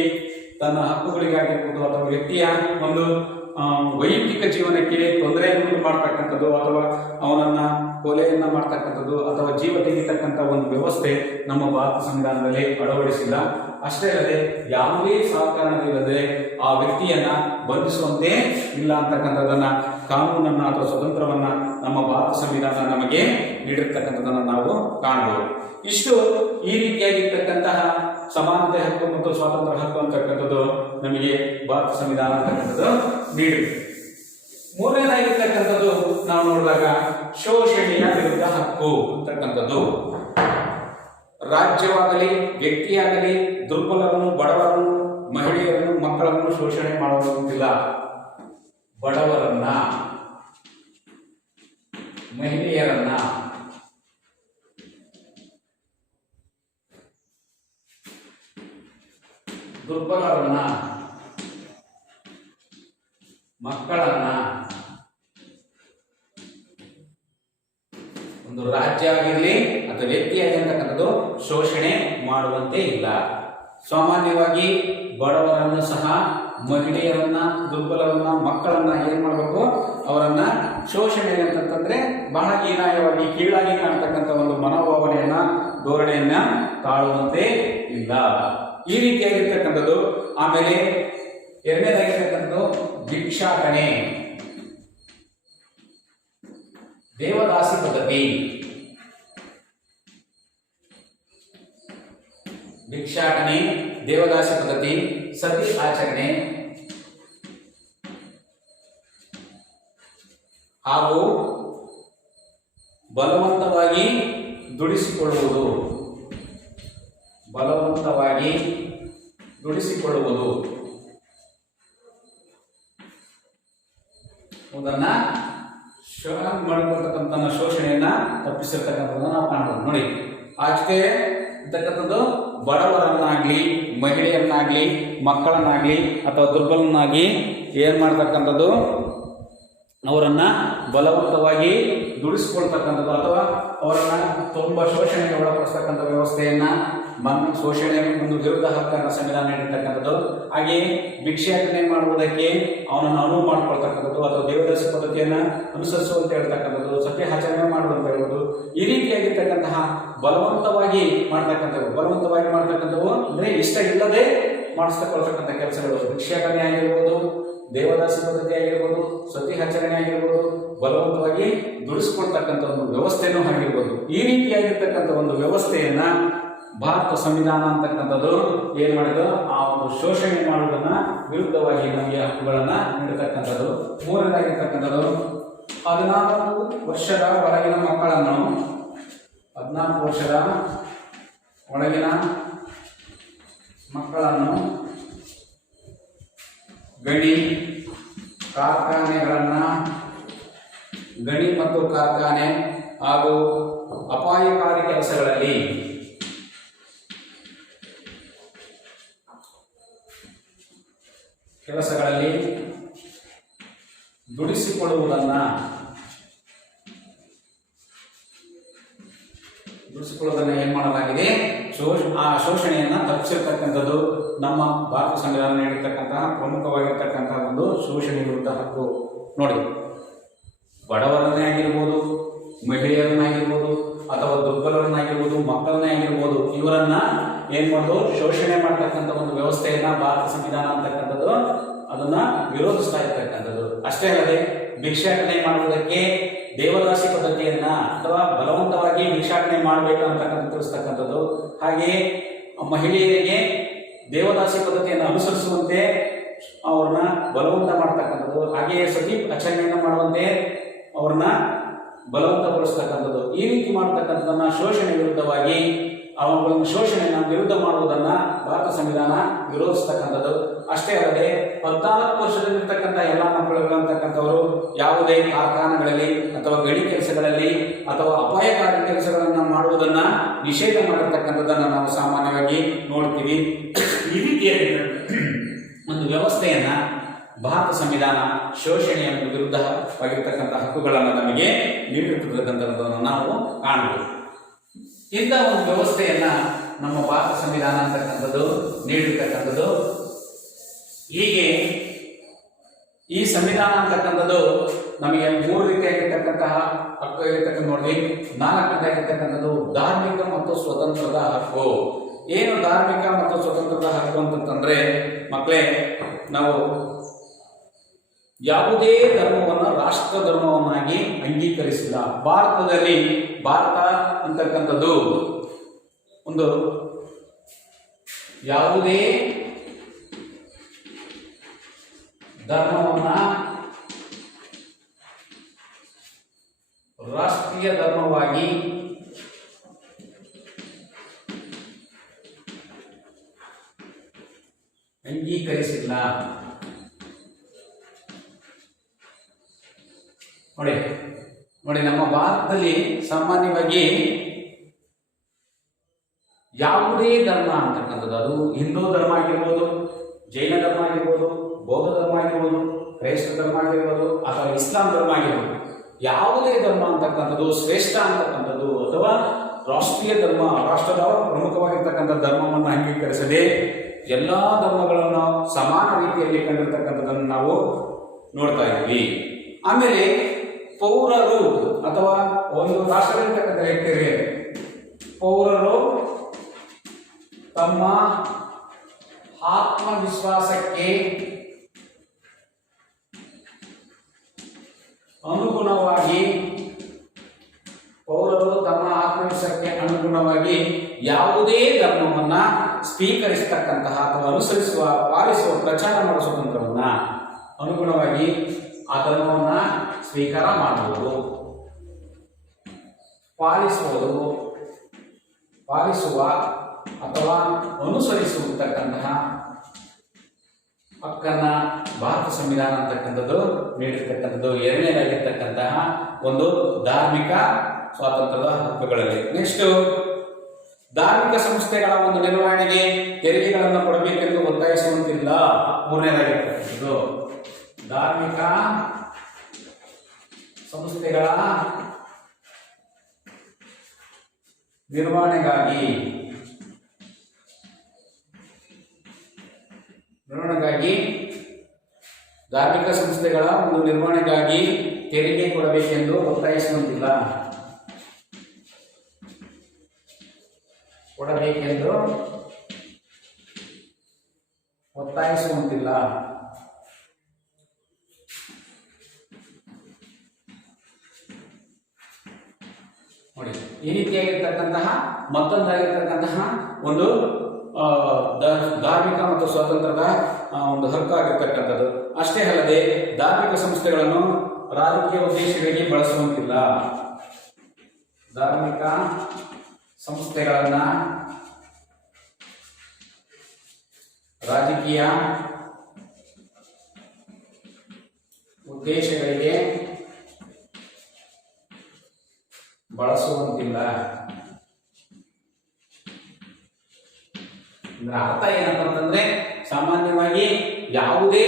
ತನ್ನ ಹಕ್ಕುಗಳಿಗಾಗಿರ್ಬೋದು ಅಥವಾ ವ್ಯಕ್ತಿಯ ಒಂದು ವೈಯಕ್ತಿಕ ಜೀವನಕ್ಕೆ ತೊಂದರೆಯನ್ನು ಮಾಡ್ತಕ್ಕಂಥದ್ದು ಅಥವಾ ಅವನನ್ನ ಕೊಲೆಯನ್ನ ಮಾಡ್ತಕ್ಕಂಥದ್ದು ಅಥವಾ ಜೀವ ತೆಗಿತಕ್ಕಂಥ ಒಂದು ವ್ಯವಸ್ಥೆ ನಮ್ಮ ಭಾರತ ಸಂವಿಧಾನದಲ್ಲಿ ಅಳವಡಿಸಿಲ್ಲ. ಅಷ್ಟೇ ಅಲ್ಲದೆ ಯಾವುದೇ ಸಹಕಾರವಿಲ್ಲದೆ ಆ ವ್ಯಕ್ತಿಯನ್ನ ಬಂಧಿಸುವಂತೆ ಇಲ್ಲ ಅಂತಕ್ಕಂಥದ್ದನ್ನ ಕಾನೂನನ್ನ ಅಥವಾ ಸ್ವತಂತ್ರವನ್ನ ನಮ್ಮ ಭಾರತ ಸಂವಿಧಾನ ನಮಗೆ ನೀಡಿರ್ತಕ್ಕಂಥದ್ದನ್ನ ನಾವು ಕಾಣಬಹುದು. ಇಷ್ಟು ಈ ರೀತಿಯಾಗಿರ್ತಕ್ಕಂತಹ ಸಮಾನತೆ ಹಕ್ಕು ಮತ್ತು ಸ್ವಾತಂತ್ರ್ಯ ಹಕ್ಕು ಅಂತಕ್ಕಂಥದ್ದು ನಮಗೆ ಭಾರತ ಸಂವಿಧಾನ ಅಂತಕ್ಕಂಥದ್ದು ನೀಡಿದೆ. ಮೂರನೇದಾಗಿರ್ತಕ್ಕಂಥದ್ದು ನಾವು ನೋಡಿದಾಗ ಶೋಷಣೆಯ ವಿರುದ್ಧ ಹಕ್ಕು ಅಂತಕ್ಕಂಥದ್ದು. ರಾಜ್ಯವಾಗಲಿ ವ್ಯಕ್ತಿಯಾಗಲಿ ದುರ್ಬಲರನ್ನು, ಬಡವರನ್ನು, ಮಹಿಳೆಯರನ್ನು, ಮಕ್ಕಳನ್ನು ಶೋಷಣೆ ಮಾಡುವಂತಿಲ್ಲ. ಬಡವರನ್ನ, ಮಹಿಳೆಯರನ್ನ, ದುರ್ಬಲರನ್ನ, ಮಕ್ಕಳನ್ನ ಒಂದು ರಾಜ್ಯ ಆಗಿರಲಿ ಅಥವಾ ವ್ಯಕ್ತಿ ಆಗಿರ್ತಕ್ಕಂಥದ್ದು ಶೋಷಣೆ ಮಾಡುವಂತೆ ಇಲ್ಲ. ಸಾಮಾನ್ಯವಾಗಿ ಬಡವರನ್ನು ಸಹ, ಮಹಿಳೆಯರನ್ನ, ದುರ್ಬಲರನ್ನ, ಮಕ್ಕಳನ್ನ ಏನ್ ಮಾಡಬೇಕು, ಅವರನ್ನ ಶೋಷಣೆ ಅಂತಂದ್ರೆ ಬಹಳ ಹೀನಾಯವಾಗಿ ಕೀಳಾಗಿ ಕಾಣ್ತಕ್ಕಂಥ ಒಂದು ಮನೋಭಾವನೆಯನ್ನ, ಧೋರಣೆಯನ್ನ ತಾಳುವಂತೆ ಇಲ್ಲ. ಈ ರೀತಿಯಾಗಿರ್ತಕ್ಕಂಥದ್ದು. ಆಮೇಲೆ ಎರಡನೇದಾಗಿರ್ತಕ್ಕಂಥದ್ದು ಭಿಕ್ಷಾಟನೆ, ದೇವದಾಸಿ ಪದ್ಧತಿ. ಭಿಕ್ಷಾಟನೆ, ದೇವದಾಸಿ ಪದ್ಧತಿ, ಸತಿ ಆಚರಣೆ ಹಾಗೂ ಬಲವಂತವಾಗಿ ದುಡಿಸಿಕೊಳ್ಳುವುದು, ಅದನ್ನ ಮಾಡಿಕೊಳ್ತಕ್ಕಂಥ ಶೋಷಣೆಯನ್ನ ತಪ್ಪಿಸಿರ್ತಕ್ಕಂಥದ್ದನ್ನ ನಾವು ಕಾಣಬಹುದು. ನೋಡಿ, ಆಚೆ ಇರ್ತಕ್ಕಂಥದ್ದು ಬಡವರನ್ನಾಗ್ಲಿ, ಮಹಿಳೆಯರನ್ನಾಗ್ಲಿ, ಮಕ್ಕಳನ್ನಾಗ್ಲಿ ಅಥವಾ ದುರ್ಬಲನಾಗಿ ಏನ್ ಮಾಡ್ತಕ್ಕಂಥದ್ದು, ಅವರನ್ನ ಬಲವಂತವಾಗಿ ದುಡಿಸಿಕೊಳ್ತಕ್ಕಂಥದ್ದು ಅಥವಾ ಅವರನ್ನ ತುಂಬಾ ಶೋಷಣೆಗೆ ಒಳಪಡಿಸ್ತಕ್ಕಂಥ ವ್ಯವಸ್ಥೆಯನ್ನ ಶೋಷಣೆ ಒಂದು ವಿರುದ್ಧ ಹಕ್ಕನ್ನು ಸಂವಿಧಾನ ನೀಡಿರ್ತಕ್ಕಂಥದ್ದು. ಹಾಗೆಯೇ ಭಿಕ್ಷಾಟನೆ ಮಾಡುವುದಕ್ಕೆ ಅವನನ್ನು ಅನುವು ಮಾಡಿಕೊಳ್ತಕ್ಕಂಥದ್ದು ಅಥವಾ ದೇವದಾಸಿ ಪದ್ಧತಿಯನ್ನು ಅನುಸರಿಸುವಂತ ಹೇಳ್ತಕ್ಕಂಥದ್ದು, ಸತ್ಯಾಚರಣೆ ಮಾಡುವಂತ ಹೇಳುವುದು, ಈ ರೀತಿಯಾಗಿರ್ತಕ್ಕಂತಹ ಬಲವಂತವಾಗಿ ಮಾಡ್ತಕ್ಕಂಥವು ಅಂದ್ರೆ ಇಷ್ಟ ಇಲ್ಲದೆ ಮಾಡಿಸ್ತಕೊಳ್ತಕ್ಕಂಥ ಕೆಲಸಗಳು, ಭಿಕ್ಷಾಟನೆ ಆಗಿರ್ಬೋದು, ದೇವದಾಸಿ ಪದ್ಧತಿ ಆಗಿರ್ಬೋದು, ಸತ್ಯಾಚರಣೆ ಆಗಿರ್ಬೋದು, ಬಲವಂತವಾಗಿ ದುಡಿಸ್ಕೊಳ್ತಕ್ಕಂಥ ಒಂದು ವ್ಯವಸ್ಥೆನೂ ಆಗಿರ್ಬೋದು. ಈ ರೀತಿಯಾಗಿರ್ತಕ್ಕಂಥ ಒಂದು ವ್ಯವಸ್ಥೆಯನ್ನ ಭಾರತ ಸಂವಿಧಾನ ಅಂತಕ್ಕಂಥದ್ದು ಏನ್ ಮಾಡಿದ್ರು, ಆ ಒಂದು ಶೋಷಣೆ ಮಾಡುವುದನ್ನ ವಿರುದ್ಧವಾಗಿ ನಮಗೆ ಹಕ್ಕುಗಳನ್ನ ನೀಡತಕ್ಕಂಥದ್ದು. ಮೂರನೇದಾಗಿರ್ತಕ್ಕಂಥದ್ದು 14 ವರ್ಷದ ಒಳಗಿನ ಮಕ್ಕಳನ್ನು 14 ವರ್ಷದ ಒಳಗಿನ ಮಕ್ಕಳನ್ನು ಗಣಿ ಮತ್ತು ಕಾರ್ಖಾನೆ ಹಾಗೂ ಅಪಾಯಕಾರಿ ಕೆಲಸಗಳಲ್ಲಿ ದುಡಿಸಿಕೊಳ್ಳುವುದನ್ನು ಏನ್ ಮಾಡಲಾಗಿದೆ, ಆ ಶೋಷಣೆಯನ್ನ ತಪ್ಪಿಸಿರ್ತಕ್ಕಂಥದ್ದು ನಮ್ಮ ಭಾರತ ಸಂವಿಧಾನ ನೀಡಿರ್ತಕ್ಕಂತಹ ಪ್ರಮುಖವಾಗಿರ್ತಕ್ಕಂತಹ ಒಂದು ಶೋಷಣೆ ವಿರುದ್ಧ ಹಕ್ಕು. ನೋಡಿ, ಬಡವರನ್ನೇ ಆಗಿರ್ಬೋದು, ಮಹಿಳೆಯರನ್ನಾಗಿರ್ಬೋದು, ಅಥವಾ ದುರ್ಬಲರನ್ನಾಗಿರ್ಬೋದು, ಮಕ್ಕಳನ್ನೇ ಆಗಿರ್ಬೋದು, ಇವರನ್ನ ಏನ್ ಮಾಡೋದು, ಶೋಷಣೆ ಮಾಡ್ತಕ್ಕಂಥ ಒಂದು ವ್ಯವಸ್ಥೆಯನ್ನ ಭಾರತ ಸಂವಿಧಾನ ಅಂತಕ್ಕಂಥದ್ದು ಅದನ್ನ ವಿರೋಧಿಸ್ತಾ ಇರ್ತಕ್ಕಂಥದ್ದು. ಅಷ್ಟೇ ಅಲ್ಲದೆ ಭಿಕ್ಷಾಟನೆ ಮಾಡುವುದಕ್ಕೆ ದೇವದಾಸಿ ಪದ್ಧತಿಯನ್ನ ಅಥವಾ ಬಲವಂತವಾಗಿ ಭಿಕ್ಷಾಟನೆ ಮಾಡಬೇಕು ಅಂತಕ್ಕಂಥ ತಿಳಿಸ್ತಕ್ಕಂಥದ್ದು, ಹಾಗೆಯೇ ಮಹಿಳೆಯರಿಗೆ ದೇವದಾಸಿ ಪದ್ಧತಿಯನ್ನು ಅನುಸರಿಸುವಂತೆ ಅವ್ರನ್ನ ಬಲವಂತ ಮಾಡ್ತಕ್ಕಂಥದ್ದು, ಹಾಗೆಯೇ ಸತಿ ಆಚರಣೆಯನ್ನು ಮಾಡುವಂತೆ ಅವ್ರನ್ನ ಬಲವಂತಗೊಳಿಸ್ತಕ್ಕಂಥದ್ದು. ಈ ರೀತಿ ಮಾಡತಕ್ಕಂಥದ್ದನ್ನ ಶೋಷಣೆ ವಿರುದ್ಧವಾಗಿ ಅವುಗಳನ್ನು ಶೋಷಣೆಯನ್ನು ವಿರುದ್ಧ ಮಾಡುವುದನ್ನ ಭಾರತ ಸಂವಿಧಾನ ವಿರೋಧಿಸ್ತಕ್ಕಂಥದ್ದು. ಅಷ್ಟೇ ಅಲ್ಲದೆ 14 ವರ್ಷದಲ್ಲಿರ್ತಕ್ಕಂಥ ಎಲ್ಲ ಮಕ್ಕಳುಗಳು ಅಂತಕ್ಕಂಥವರು ಯಾವುದೇ ಕಾರ್ಖಾನೆಗಳಲ್ಲಿ ಅಥವಾ ಗಣಿ ಕೆಲಸಗಳಲ್ಲಿ ಅಥವಾ ಅಪಾಯಕಾರಿ ಕೆಲಸಗಳನ್ನು ಮಾಡುವುದನ್ನ ನಿಷೇಧ ಮಾಡಿರ್ತಕ್ಕಂಥದ್ದನ್ನು ನಾವು ಸಾಮಾನ್ಯವಾಗಿ ನೋಡ್ತೀವಿ. ಈ ರೀತಿಯಾಗಿ ಒಂದು ವ್ಯವಸ್ಥೆಯನ್ನ ಭಾರತ ಸಂವಿಧಾನ ಶೋಷಣೆಯ ವಿರುದ್ಧವಾಗಿರ್ತಕ್ಕಂಥ ಹಕ್ಕುಗಳನ್ನು ನಮಗೆ ನೀಡಿರ್ತಕ್ಕಂಥದ್ದನ್ನು ನಾವು ಕಾಣಬಹುದು. ಇಂಥ ಒಂದು ವ್ಯವಸ್ಥೆಯನ್ನ ನಮ್ಮ ಭಾರತ ಸಂವಿಧಾನ ಅಂತಕ್ಕಂಥದ್ದು ನೀಡಿರ್ತಕ್ಕಂಥದ್ದು. ಹೀಗೆ ಈ ಸಂವಿಧಾನ ಅಂತಕ್ಕಂಥದ್ದು ನಮಗೆ 3 ರೀತಿಯಾಗಿರ್ತಕ್ಕಂತಹ ಹಕ್ಕು ಇರತಕ್ಕಂಥ ನೋಡ್ರಿ. 4ನೇದಾಗಿರ್ತಕ್ಕಂಥದ್ದು ಧಾರ್ಮಿಕ ಮತ್ತು ಸ್ವತಂತ್ರದ ಹಕ್ಕು. ಏನು ಧಾರ್ಮಿಕ ಮತ್ತು ಸ್ವತಂತ್ರದ ಹಕ್ಕು ಅಂತಂದ್ರೆ ಮಕ್ಕಳೇ, ನಾವು ಯಾವುದೇ ಧರ್ಮವನ್ನು ರಾಷ್ಟ್ರ ಧರ್ಮವನ್ನಾಗಿ ಅಂಗೀಕರಿಸಿಲ್ಲ. ಭಾರತದಲ್ಲಿ ಭಾರತ ಅಂತಕ್ಕಂಥದ್ದು ಒಂದು ಯಾವುದೇ ಧರ್ಮವನ್ನ ರಾಷ್ಟ್ರೀಯ ಧರ್ಮವಾಗಿ ಅಂಗೀಕರಿಸಿಲ್ಲ. ನೋಡಿ ನಮ್ಮ ಭಾರತದಲ್ಲಿ ಸಾಮಾನ್ಯವಾಗಿ ಯಾವುದೇ ಧರ್ಮ ಅಂತಕ್ಕಂಥದ್ದು, ಅದು ಹಿಂದೂ ಧರ್ಮ ಆಗಿರ್ಬೋದು, ಜೈನ ಧರ್ಮ ಆಗಿರ್ಬೋದು, ಬೌದ್ಧ ಧರ್ಮ ಆಗಿರ್ಬೋದು, ಕ್ರೈಸ್ತ ಧರ್ಮ ಆಗಿರ್ಬೋದು, ಅಥವಾ ಇಸ್ಲಾಂ ಧರ್ಮ ಆಗಿರ್ಬೋದು, ಯಾವುದೇ ಧರ್ಮ ಅಂತಕ್ಕಂಥದ್ದು ಶ್ರೇಷ್ಠ ಅಂತಕ್ಕಂಥದ್ದು ಅಥವಾ ರಾಷ್ಟ್ರೀಯ ಧರ್ಮ, ರಾಷ್ಟ್ರದ ಪ್ರಮುಖವಾಗಿರ್ತಕ್ಕಂಥ ಧರ್ಮವನ್ನು ಅಂಗೀಕರಿಸದೆ ಎಲ್ಲಾ ಧರ್ಮಗಳನ್ನು ಸಮಾನ ರೀತಿಯಲ್ಲಿ ಕಂಡಿರ್ತಕ್ಕಂಥದ್ದನ್ನು ನಾವು ನೋಡ್ತಾ ಇದ್ವಿ. ಆಮೇಲೆ ಪೌರರು ಅಥವಾ ಒಂದು ರಾಷ್ಟ್ರದಲ್ಲಿರ್ತಕ್ಕಂಥ ವ್ಯಕ್ತಿಗೆ ಪೌರರು ತಮ್ಮ ಆತ್ಮವಿಶ್ವಾಸಕ್ಕೆ ಅನುಗುಣವಾಗಿ ಯಾವುದೇ ಧರ್ಮವನ್ನ ಸ್ವೀಕರಿಸತಕ್ಕಂತಹ ಅಥವಾ ಅನುಸರಿಸುವ, ಪಾಲಿಸುವ, ಪ್ರಚಾರ ಮಾಡುವ ಸ್ವತಂತ್ರವನ್ನ ಅನುಗುಣವಾಗಿ ಆ ಧರ್ಮವನ್ನ ಸ್ವೀಕಾರ ಮಾಡುವುದು, ಪಾಲಿಸುವ ಅಥವಾ ಅನುಸರಿಸುವಂತಹ ಹಕ್ಕನ್ನ ಭಾರತ ಸಂವಿಧಾನ ಅಂತಕ್ಕಂಥದ್ದು ನೀಡಿರ್ತಕ್ಕಂಥದ್ದು. ಎರಡನೇದಾಗಿರ್ತಕ್ಕಂತಹ ಒಂದು ಧಾರ್ಮಿಕ ಸ್ವಾತಂತ್ರ್ಯದ ಹಕ್ಕುಗಳಲ್ಲಿ. ನೆಕ್ಸ್ಟ್, ಧಾರ್ಮಿಕ ಸಂಸ್ಥೆಗಳ ಒಂದು ನಿರ್ವಹಣೆಗೆ ತೆರಿಗೆಗಳನ್ನು ಕೊಡಬೇಕೆಂದು ಒತ್ತಾಯಿಸುವಂತಿಲ್ಲ. ಮೂರನೇದಾಗಿರ್ತಕ್ಕಂಥದ್ದು ಧಾರ್ಮಿಕ ಸಂಸ್ಥೆಗಳ ನಿರ್ವಹಣೆಗಾಗಿ ನಿರ್ವಹಣೆಗಾಗಿ ಧಾರ್ಮಿಕ ಸಂಸ್ಥೆಗಳ ಒಂದು ನಿರ್ವಹಣೆಗಾಗಿ ತೆರಿಗೆ ಕೊಡಬೇಕೆಂದು ಒತ್ತಾಯಿಸುವಂತಿಲ್ಲ. ಕೊಡಬೇಕೆಂದು ಒತ್ತಾಯಿಸುವಂತಿಲ್ಲ. ನೋಡಿ, ಈ ರೀತಿಯಾಗಿರ್ತಕ್ಕಂತಹ ಮತ್ತೊಂದಾಗಿರ್ತಕ್ಕಂತಹ ಒಂದು ಧಾರ್ಮಿಕ ಮತ್ತು ಸ್ವಾತಂತ್ರ್ಯದ ಒಂದು ಹಕ್ಕಾಗಿರ್ತಕ್ಕಂಥದ್ದು. ಅಷ್ಟೇ ಅಲ್ಲದೆ ಧಾರ್ಮಿಕ ಸಂಸ್ಥೆಗಳನ್ನು ರಾಜಕೀಯ ಉದ್ದೇಶಗಳಿಗೆ ಬಳಸುವಂತಿಲ್ಲ. ಧಾರ್ಮಿಕ ಸಂಸ್ಥೆಗಳನ್ನ ರಾಜಕೀಯ ಉದ್ದೇಶಗಳಿಗೆ ಬಳಸುವಂತಿಲ್ಲ. ಇದರ ಅರ್ಥ ಏನಪ್ಪ ಅಂತಂದ್ರೆ, ಸಾಮಾನ್ಯವಾಗಿ ಯಾವುದೇ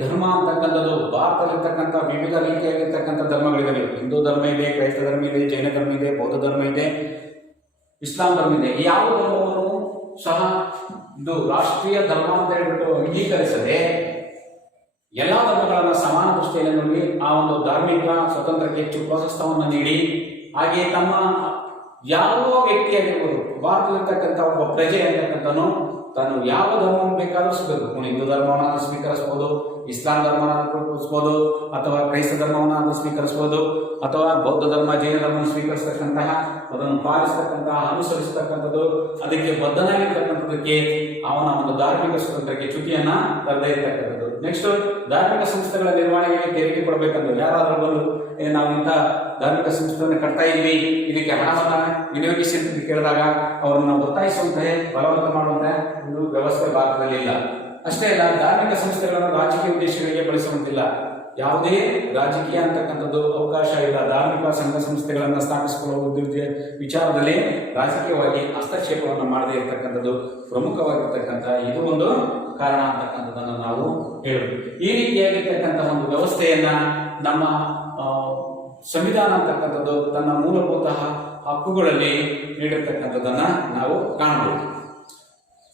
ಧರ್ಮ ಅಂತಕ್ಕಂಥದ್ದು ಭಾರತದಲ್ಲಿರ್ತಕ್ಕಂಥ ವಿವಿಧ ರೀತಿಯಾಗಿರ್ತಕ್ಕಂಥ ಧರ್ಮಗಳಿವೆ. ಹಿಂದೂ ಧರ್ಮ ಇದೆ, ಕ್ರೈಸ್ತ ಧರ್ಮ ಇದೆ, ಜೈನ ಧರ್ಮ ಇದೆ, ಬೌದ್ಧ ಧರ್ಮ ಇದೆ, ಇಸ್ಲಾಂ ಧರ್ಮ ಇದೆ. ಯಾವ ಧರ್ಮವನ್ನು ಸಹ ಇದು ರಾಷ್ಟ್ರೀಯ ಧರ್ಮ ಅಂತ ಹೇಳ್ಬಿಟ್ಟು ಅಂಗೀಕರಿಸದೆ ಎಲ್ಲಾ ಧರ್ಮಗಳನ್ನು ಸಮಾನ ದೃಷ್ಟಿಯಲ್ಲಿ ನೋಡಿ ಆ ಒಂದು ಧಾರ್ಮಿಕ ಸ್ವತಂತ್ರಕ್ಕೆ ಹೆಚ್ಚು ಪ್ರೋತ್ಸಾಹವನ್ನು ನೀಡಿ, ಹಾಗೆಯೇ ತಮ್ಮ ಯಾವ ವ್ಯಕ್ತಿಯಾಗಿರ್ಬೋದು, ಭಾರತದಲ್ಲಿರ್ತಕ್ಕಂಥ ಒಬ್ಬ ಪ್ರಜೆ ಅಂತಕ್ಕಂಥನು ತಾನು ಯಾವ ಧರ್ಮವನ್ನು ಬೇಕಾದರೂ ಸ್ವೀಕರಿಸಬೇಕು. ಹಿಂದೂ ಧರ್ಮವನ್ನು ಸ್ವೀಕರಿಸಬಹುದು, ಇಸ್ಲಾಂ ಧರ್ಮವನ್ನು ಸ್ವೀಕರಿಸಬಹುದು, ಅಥವಾ ಕ್ರೈಸ್ತ ಧರ್ಮವನ್ನು ಸ್ವೀಕರಿಸಬಹುದು, ಅಥವಾ ಬೌದ್ಧ ಧರ್ಮ, ಜೈನ ಧರ್ಮವನ್ನು ಸ್ವೀಕರಿಸತಕ್ಕಂತಹ, ಅದನ್ನು ಪಾಲಿಸತಕ್ಕಂತಹ, ಅನುಸರಿಸತಕ್ಕಂಥದ್ದು, ಅದಕ್ಕೆ ಬದ್ಧನಾಗಿರ್ತಕ್ಕಂಥದ್ದಕ್ಕೆ ಅವನ ಒಂದು ಧಾರ್ಮಿಕ ಸ್ವತಂತ್ರಕ್ಕೆ ಚ್ಯುತಿಯನ್ನ ತರದೇ ಇರತಕ್ಕಂಥದ್ದು. ನೆಕ್ಸ್ಟ್, ಧಾರ್ಮಿಕ ಸಂಸ್ಥೆಗಳ ನಿರ್ವಹಣೆಗೆ ತೆರಿಗೆ ಕೊಡಬೇಕಂದ್ರೆ ಯಾರಾದ್ರೂ ಬಂದು ನಾವು ಇಂಥ ಧಾರ್ಮಿಕ ಸಂಸ್ಥೆಯನ್ನು ಕಟ್ತಾ ಇದ್ವಿ, ಇದಕ್ಕೆ ಹಣವನ್ನು ವಿನಿಯೋಗಿಸಿ ಅಂತ ಕೇಳಿದಾಗ ಅವರನ್ನು ಒತ್ತಾಯಿಸುವಂತೆ, ಬಲವಂತ ಮಾಡುವಂತೆ ಒಂದು ವ್ಯವಸ್ಥೆ ಭಾರತದಲ್ಲಿ ಇಲ್ಲ. ಅಷ್ಟೇ ಅಲ್ಲ, ಧಾರ್ಮಿಕ ಸಂಸ್ಥೆಗಳನ್ನು ರಾಜಕೀಯ ಉದ್ದೇಶಗಳಿಗೆ ಬಳಸುವಂತಿಲ್ಲ. ಯಾವುದೇ ರಾಜಕೀಯ ಅಂತಕ್ಕಂಥದ್ದು ಅವಕಾಶ ಇಲ್ಲ. ಧಾರ್ಮಿಕ ಸಂಘ ಸಂಸ್ಥೆಗಳನ್ನು ಸ್ಥಾಪಿಸಿಕೊಳ್ಳುವ ವಿಚಾರದಲ್ಲಿ ರಾಜಕೀಯವಾಗಿ ಹಸ್ತಕ್ಷೇಪವನ್ನು ಮಾಡದೇ ಇರತಕ್ಕಂಥದ್ದು ಪ್ರಮುಖವಾಗಿರ್ತಕ್ಕಂಥ ಇದು ಒಂದು ಕಾರಣ ಅಂತಕ್ಕಂಥದ್ದನ್ನು ನಾವು ಹೇಳಬಹುದು. ಈ ರೀತಿಯಾಗಿರ್ತಕ್ಕಂಥ ಒಂದು ವ್ಯವಸ್ಥೆಯನ್ನ ನಮ್ಮ ಸಂವಿಧಾನ ಅಂತಕ್ಕಂಥದ್ದು ತನ್ನ ಮೂಲಭೂತ ಹಕ್ಕುಗಳಲ್ಲಿ ನೀಡಿರ್ತಕ್ಕಂಥದ್ದನ್ನ ನಾವು ಕಾಣಬಹುದು.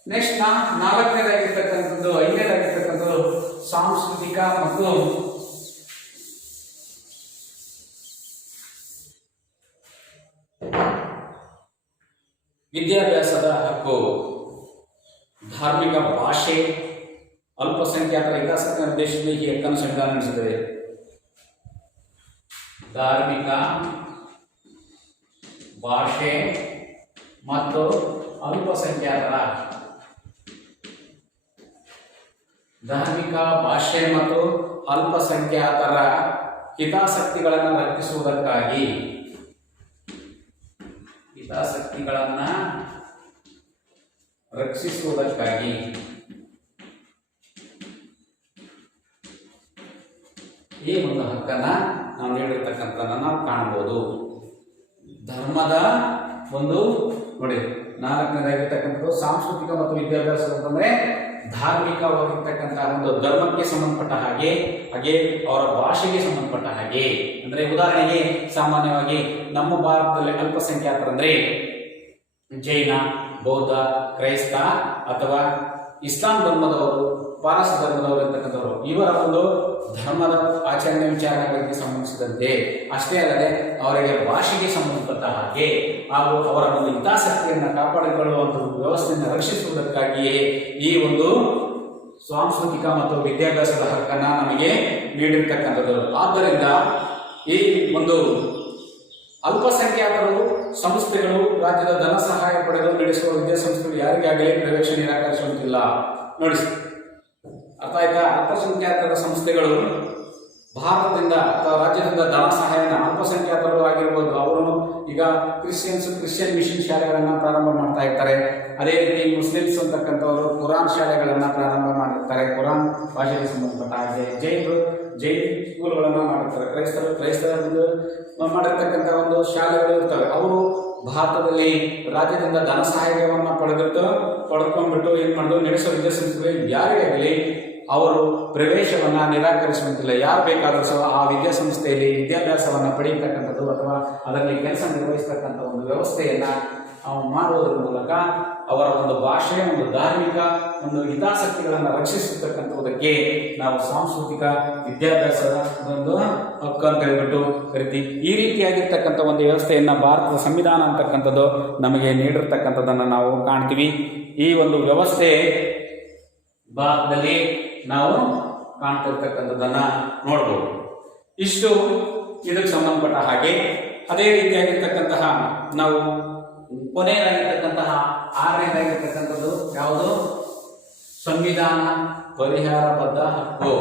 ನೆಕ್ಸ್ಟ್ ನಾಲ್ಕನೇದಾಗಿರ್ತಕ್ಕಂಥದ್ದು, ಐದನೇದಾಗಿರ್ತಕ್ಕಂಥದ್ದು ಸಾಂಸ್ಕೃತಿಕ ಮತ್ತು ವಿದ್ಯಾಭ್ಯಾಸದ ಹಕ್ಕು. ಧಾರ್ಮಿಕ ಭಾಷೆ, ಅಲ್ಪಸಂಖ್ಯಾತರ ಹಿತಾಸಕ್ತಿಯ ಉದ್ದೇಶದಲ್ಲಿ ಈ ಹಕ್ಕನ್ನು ಸಂವಿಧಾನ ನಡೆಸುತ್ತದೆ. ಧಾರ್ಮಿಕ ಭಾಷೆ ಮತ್ತು ಅಲ್ಪಸಂಖ್ಯಾತರ ಹಿತಾಸಕ್ತಿಗಳನ್ನು ರಕ್ಷಿಸುವುದಕ್ಕಾಗಿ ಈ ಒಂದು ಹಕ್ಕನ್ನ ನಾವು ನೀಡಿರ್ತಕ್ಕಂಥದ್ದನ್ನು ನಾವು ಕಾಣಬಹುದು. ಧರ್ಮದ ಒಂದು ನೋಡಿ, ನಾಲ್ಕನೇದಾಗಿರ್ತಕ್ಕಂಥದ್ದು ಸಾಂಸ್ಕೃತಿಕ ಮತ್ತು ವಿದ್ಯಾಭ್ಯಾಸ ಅಂತಂದ್ರೆ ಧಾರ್ಮಿಕವಾಗಿರ್ತಕ್ಕಂತಹ ಒಂದು ಧರ್ಮಕ್ಕೆ ಸಂಬಂಧಪಟ್ಟ ಹಾಗೆ ಅವರ ಭಾಷೆಗೆ ಸಂಬಂಧಪಟ್ಟ ಹಾಗೆ. ಅಂದ್ರೆ ಉದಾಹರಣೆಗೆ, ಸಾಮಾನ್ಯವಾಗಿ ನಮ್ಮ ಭಾರತದಲ್ಲಿ ಅಲ್ಪಸಂಖ್ಯಾತರಂದ್ರೆ ಜೈನ, ಬೌದ್ಧ, ಕ್ರೈಸ್ತ ಅಥವಾ ಇಸ್ಲಾಂ ಧರ್ಮದವರು, ಪಾರಸ ಧರ್ಮದವರು ಇರ್ತಕ್ಕಂಥವ್ರು, ಇವರ ಒಂದು ಧರ್ಮದ ಆಚರಣೆ ವಿಚಾರಗಳಿಗೆ ಸಂಬಂಧಿಸಿದಂತೆ ಅಷ್ಟೇ ಅಲ್ಲದೆ ಅವರಿಗೆ ಭಾಷೆಗೆ ಸಂಬಂಧಪಟ್ಟ ಹಾಗೆ ಹಾಗೂ ಅವರ ಒಂದು ಹಿತಾಸಕ್ತಿಯನ್ನು ಕಾಪಾಡಿಕೊಳ್ಳುವಂಥ ವ್ಯವಸ್ಥೆಯನ್ನು ರಕ್ಷಿಸುವುದಕ್ಕಾಗಿಯೇ ಈ ಒಂದು ಸಾಂಸ್ಕೃತಿಕ ಮತ್ತು ವಿದ್ಯಾಭ್ಯಾಸದ ಹಕ್ಕನ್ನು ನಮಗೆ ನೀಡಿರ್ತಕ್ಕಂಥದ್ದು. ಆದ್ದರಿಂದ ಈ ಒಂದು ಅಲ್ಪಸಂಖ್ಯಾತರು ಸಂಸ್ಥೆಗಳು ರಾಜ್ಯದ ಧನ ಸಹಾಯ ಪಡೆದು ನಡೆಸುವ ವಿದ್ಯಾಸಂಸ್ಥೆಗಳು ಯಾರಿಗಾಗಲೇ ಪ್ರವೇಶ ನಿರಾಕರಿಸುವಂತಿಲ್ಲ. ನೋಡಿ, ಅರ್ಥ ಆಯ್ತಾ? ಅಲ್ಪಸಂಖ್ಯಾತರ ಸಂಸ್ಥೆಗಳು ಭಾರತದಿಂದ ಅಥವಾ ರಾಜ್ಯದಿಂದ ಧನ ಸಹಾಯನ, ಅಲ್ಪಸಂಖ್ಯಾತರು ಆಗಿರ್ಬೋದು, ಅವರು ಈಗ ಕ್ರಿಶ್ಚಿಯನ್ ಮಿಷನ್ ಶಾಲೆಗಳನ್ನು ಪ್ರಾರಂಭ ಮಾಡ್ತಾ ಇರ್ತಾರೆ. ಅದೇ ರೀತಿ ಮುಸ್ಲಿಮ್ಸ್ ಅಂತಕ್ಕಂಥವರು ಕುರಾನ್ ಶಾಲೆಗಳನ್ನು ಪ್ರಾರಂಭ ಮಾಡಿರ್ತಾರೆ, ಕುರಾನ್ ಭಾಷೆಗೆ ಸಂಬಂಧಪಟ್ಟ ಹಾಗೆ. ಜೈನ್ ಸ್ಕೂಲ್ಗಳನ್ನು ಮಾಡಿರ್ತಾರೆ. ಕ್ರೈಸ್ತರು ಮಾಡಿರ್ತಕ್ಕಂಥ ಒಂದು ಶಾಲೆಗಳು ಇರ್ತವೆ. ಅವರು ಭಾರತದಲ್ಲಿ ರಾಜ್ಯದಿಂದ ಧನ ಸಹಾಯವನ್ನು ಪಡೆದುಕೊಂಡ್ಬಿಟ್ಟು ಏನು ಮಾಡೋದು, ನಡೆಸೋ ವಿದ್ಯಾಸಂಸ್ಥೆಗಳು ಯಾರೇ ಆಗಲಿ ಅವರು ಪ್ರವೇಶವನ್ನು ನಿರಾಕರಿಸುವಂತಿಲ್ಲ. ಯಾರು ಬೇಕಾದರೂ ಸಹ ಆ ವಿದ್ಯಾಸಂಸ್ಥೆಯಲ್ಲಿ ವಿದ್ಯಾಭ್ಯಾಸವನ್ನು ಪಡೆಯತಕ್ಕಂಥದ್ದು ಅಥವಾ ಅದರಲ್ಲಿ ಕೆಲಸ ನಿರ್ವಹಿಸತಕ್ಕಂಥ ಒಂದು ವ್ಯವಸ್ಥೆಯನ್ನು ಮಾಡುವುದರ ಮೂಲಕ ಅವರ ಒಂದು ಭಾಷೆ, ಒಂದು ಧಾರ್ಮಿಕ, ಒಂದು ಹಿತಾಸಕ್ತಿಗಳನ್ನು ರಕ್ಷಿಸತಕ್ಕಂಥದಕ್ಕೆ ನಾವು ಸಾಂಸ್ಕೃತಿಕ ವಿದ್ಯಾಭ್ಯಾಸದ ಒಂದು ಹಕ್ಕು ಅಂತ ಹೇಳ್ಬಿಟ್ಟು ಕರಿತೀವಿ. ಈ ರೀತಿಯಾಗಿರ್ತಕ್ಕಂಥ ಒಂದು ವ್ಯವಸ್ಥೆಯನ್ನು ಭಾರತದ ಸಂವಿಧಾನ ಅಂತಕ್ಕಂಥದ್ದು ನಮಗೆ ನೀಡಿರ್ತಕ್ಕಂಥದ್ದನ್ನು ನಾವು ಕಾಣ್ತೀವಿ. ಈ ಒಂದು ವ್ಯವಸ್ಥೆ ಭಾರತದಲ್ಲಿ ನಾವು ಕಾಣ್ತಿರ್ತಕ್ಕಂಥದ್ದನ್ನು ನೋಡ್ಬೋದು. ಇಷ್ಟು ಇದಕ್ಕೆ ಸಂಬಂಧಪಟ್ಟ ಹಾಗೆ ಅದೇ ರೀತಿಯಾಗಿರ್ತಕ್ಕಂತಹ ನಾವು ಕೊನೆಯದಾಗಿರ್ತಕ್ಕಂತಹ 6ನೇದಾಗಿರ್ತಕ್ಕಂಥದ್ದು ಯಾವುದು? ಸಂವಿಧಾನ ಪರಿಹಾರಬದ್ಧ ಹಕ್ಕು.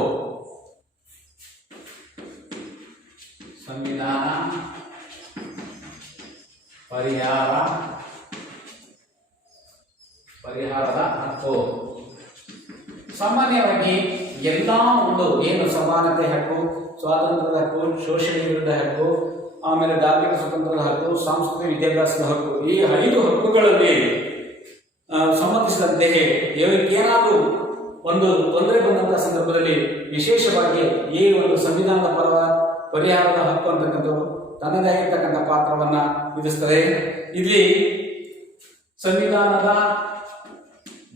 ಸಂವಿಧಾನ ಪರಿಹಾರದ ಹಕ್ಕು. ಸಾಮಾನ್ಯವಾಗಿ ಎಲ್ಲ ಒಂದು ಏನು ಸಮಾನತೆ ಹಕ್ಕು, ಸ್ವಾತಂತ್ರ್ಯದ ಹಕ್ಕು, ಶೋಷಣೆ ವಿರುದ್ಧ ಹಕ್ಕು, ಆಮೇಲೆ ಧಾರ್ಮಿಕ ಸ್ವತಂತ್ರದ ಹಕ್ಕು, ಸಾಂಸ್ಕೃತಿಕ ವಿದ್ಯಾಭ್ಯಾಸದ ಹಕ್ಕು, ಈ 5 ಹಕ್ಕುಗಳಲ್ಲಿ ಸಂಬಂಧಿಸಿದಂತೆ ಏನಾದರೂ ಒಂದು ತೊಂದರೆ ಬಂದಂತಹ ಸಂದರ್ಭದಲ್ಲಿ ವಿಶೇಷವಾಗಿ ಈ ಒಂದು ಸಂವಿಧಾನದ ಪರಿಹಾರದ ಹಕ್ಕು ಅಂತಕ್ಕಂಥದ್ದು ತನ್ನದೇ ಆಗಿರ್ತಕ್ಕಂಥ ಪಾತ್ರವನ್ನ ವಿಧಿಸ್ತದೆ. ಇಲ್ಲಿ ಸಂವಿಧಾನದ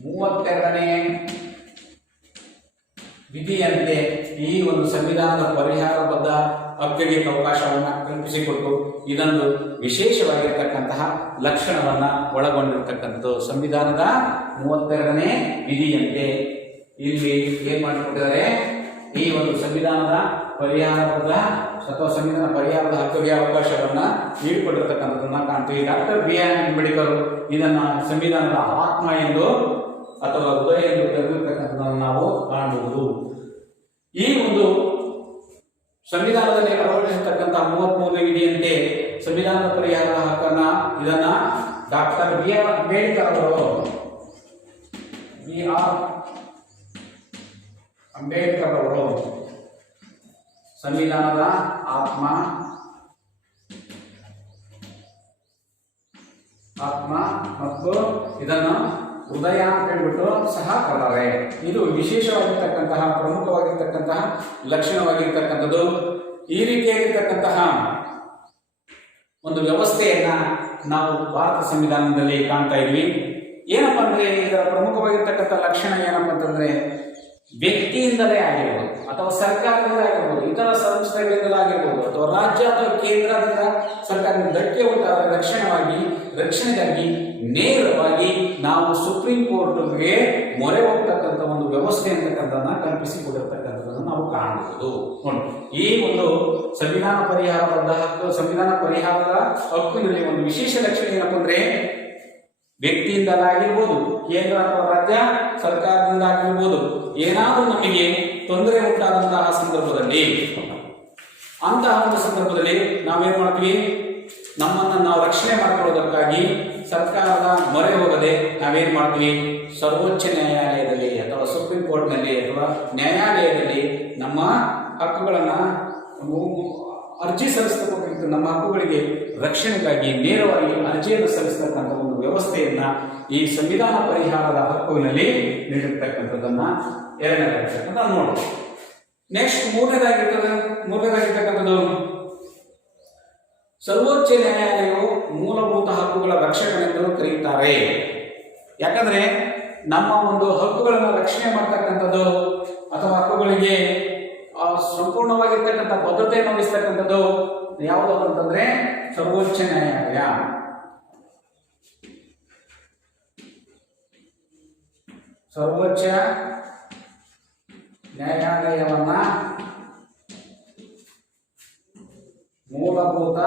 32ನೇ ವಿಧಿಯಂತೆ ಈ ಒಂದು ಸಂವಿಧಾನದ ಪರಿಹಾರಬದ್ಧ ಹಕ್ಕಿಗೆ ಅವಕಾಶವನ್ನು ಕಲ್ಪಿಸಿಕೊಟ್ಟು ಇದೊಂದು ವಿಶೇಷವಾಗಿರ್ತಕ್ಕಂತಹ ಲಕ್ಷಣವನ್ನು ಒಳಗೊಂಡಿರ್ತಕ್ಕಂಥದ್ದು. ಸಂವಿಧಾನದ 32ನೇ ವಿಧಿಯಂತೆ ಇಲ್ಲಿ ಏನ್ ಮಾಡಿಕೊಂಡಿದ್ದಾರೆ? ಈ ಒಂದು ಸಂವಿಧಾನದ ಪರಿಹಾರಬದ್ಧ ಅಥವಾ ಸಂವಿಧಾನ ಪರಿಹಾರದ ಹಕ್ಕಿಗೆ ಅವಕಾಶವನ್ನು ನೀಡಿಕೊಂಡಿರ್ತಕ್ಕಂಥದ್ದನ್ನ ಕಾಣ್ತೀವಿ. ಡಾಕ್ಟರ್ BR ಅಂಬೇಡ್ಕರ್ ಇದನ್ನ ಸಂವಿಧಾನದ ಆತ್ಮ ಎಂದು ಅಥವಾ ಹೃದಯ ಎಂದು ಕರೆದಿರ್ತಕ್ಕಂಥದ್ದನ್ನು ನಾವು ಕಾಣಬಹುದು. ಈ ಒಂದು ಸಂವಿಧಾನದಲ್ಲಿ ಅಳವಡಿಸಿರ್ತಕ್ಕಂಥ 33ನೇ ವಿಧಿಯಂತೆ ಸಂವಿಧಾನದ ಪರಿಹಾರದ ಹಕ್ಕನ್ನ ಇದನ್ನ ಡಾಕ್ಟರ್ BR ಅಂಬೇಡ್ಕರ್ ಅವರು ಸಂವಿಧಾನದ ಆತ್ಮ ಮತ್ತು ಇದನ್ನು ಹೃದಯ ಅಂತ ಹೇಳ್ಬಿಟ್ಟು ಸಹ ಕರೆದರೆ. ಇದು ವಿಶೇಷವಾಗಿರ್ತಕ್ಕಂತಹ ಪ್ರಮುಖವಾಗಿರ್ತಕ್ಕಂತಹ ಲಕ್ಷಣವಾಗಿರ್ತಕ್ಕಂಥದ್ದು. ಈ ರೀತಿಯಾಗಿರ್ತಕ್ಕಂತಹ ಒಂದು ವ್ಯವಸ್ಥೆಯನ್ನ ನಾವು ಭಾರತ ಸಂವಿಧಾನದಲ್ಲಿ ಕಾಣ್ತಾ ಇದ್ವಿ. ಏನಪ್ಪ ಅಂದ್ರೆ ಇದರ ಪ್ರಮುಖವಾಗಿರ್ತಕ್ಕಂಥ ಲಕ್ಷಣ ಏನಪ್ಪ ಅಂತಂದ್ರೆ ವ್ಯಕ್ತಿಯಿಂದಲೇ ಆಗಿರ್ಬೋದು ಅಥವಾ ಸರ್ಕಾರದಿಂದ ಆಗಿರ್ಬೋದು, ಇತರ ಸಂಸ್ಥೆಗಳಿಂದಲಾಗಿರ್ಬೋದು ಅಥವಾ ರಾಜ್ಯ ಅಥವಾ ಕೇಂದ್ರದಿಂದ ಸರ್ಕಾರದಿಂದ ಧಕ್ಕೆ ಉಂಟಾದ ರಕ್ಷಣೆಗಾಗಿ ನೇರವಾಗಿ ನಾವು ಸುಪ್ರೀಂ ಕೋರ್ಟ್ಗೆ ಮೊರೆ ಹೋಗ್ತಕ್ಕಂಥ ಒಂದು ವ್ಯವಸ್ಥೆ ಅಂತಕ್ಕಂಥದ್ದನ್ನ ಕಲ್ಪಿಸಿಕೊಟ್ಟಿರ್ತಕ್ಕಂಥದ್ದನ್ನು ನಾವು ಕಾಣಬಹುದು. ಈ ಒಂದು ಸಂವಿಧಾನ ಪರಿಹಾರಬದ್ಧ ಹಕ್ಕು, ಸಂವಿಧಾನ ಪರಿಹಾರದ ಹಕ್ಕಿನಲ್ಲಿ ಒಂದು ವಿಶೇಷ ಲಕ್ಷಣ ಏನಪ್ಪ ಅಂದ್ರೆ ವ್ಯಕ್ತಿಯಿಂದಲಾಗಿರ್ಬೋದು, ಕೇಂದ್ರ ಅಥವಾ ರಾಜ್ಯ ಸರ್ಕಾರದಿಂದ ಆಗಿರ್ಬೋದು, ಏನಾದರೂ ನಮಗೆ ತೊಂದರೆ ಉಂಟಾದಂತಹ ಸಂದರ್ಭದಲ್ಲಿ ಅಂತಹ ಒಂದು ಸಂದರ್ಭದಲ್ಲಿ ನಾವೇನ್ ಮಾಡ್ತೀವಿ? ನಮ್ಮನ್ನ ನಾವು ರಕ್ಷಣೆ ಮಾಡಿಕೊಳ್ಳೋದಕ್ಕಾಗಿ ಸರ್ಕಾರದ ಮೊರೆ ಹೋಗದೆ ನಾವೇನ್ ಮಾಡ್ತೀವಿ? ಸರ್ವೋಚ್ಚ ನ್ಯಾಯಾಲಯದಲ್ಲಿ ಅಥವಾ ಸುಪ್ರೀಂ ಕೋರ್ಟ್ನಲ್ಲಿ ಅಥವಾ ನ್ಯಾಯಾಲಯದಲ್ಲಿ ನಮ್ಮ ಹಕ್ಕುಗಳನ್ನ ಅರ್ಜಿ ಸಲ್ಲಿಸತಕ್ಕಂಥ ನಮ್ಮ ಹಕ್ಕುಗಳಿಗೆ ರಕ್ಷಣೆಗಾಗಿ ನೇರವಾಗಿ ಅರ್ಜಿಯನ್ನು ಸಲ್ಲಿಸತಕ್ಕಂಥ ಒಂದು ವ್ಯವಸ್ಥೆಯನ್ನ ಈ ಸಂವಿಧಾನ ಪರಿಹಾರದ ಹಕ್ಕುವಿನಲ್ಲಿ ನೀಡಿರ್ತಕ್ಕಂಥದ್ದನ್ನ ಎರಡನೇದಾಗಿರ್ತಕ್ಕಂಥ ನೋಡಿ. ನೆಕ್ಸ್ಟ್ ಮೂರನೇದಾಗಿರ್ತಕ್ಕಂಥದ್ದು ಸರ್ವೋಚ್ಚ ನ್ಯಾಯಾಲಯವು ಮೂಲಭೂತ ಹಕ್ಕುಗಳ ರಕ್ಷಕನೆಂದು ಕರೆಯುತ್ತಾರೆ. ಯಾಕಂದ್ರೆ ನಮ್ಮ ಒಂದು ಹಕ್ಕುಗಳನ್ನು ರಕ್ಷಣೆ ಮಾಡ್ತಕ್ಕಂಥದ್ದು ಅಥವಾ ಹಕ್ಕುಗಳಿಗೆ ಸಂಪೂರ್ಣವಾಗಿರ್ತಕ್ಕಂಥ ಬದ್ಧತೆಯನ್ನು ವಹಿಸ್ತಕ್ಕಂಥದ್ದು ಯಾವುದು ಅಂತಂದ್ರೆ ಸರ್ವೋಚ್ಚ ನ್ಯಾಯಾಲಯ. ಸರ್ವೋಚ್ಚ ನ್ಯಾಯಾಲಯವನ್ನ ಮೂಲಭೂತ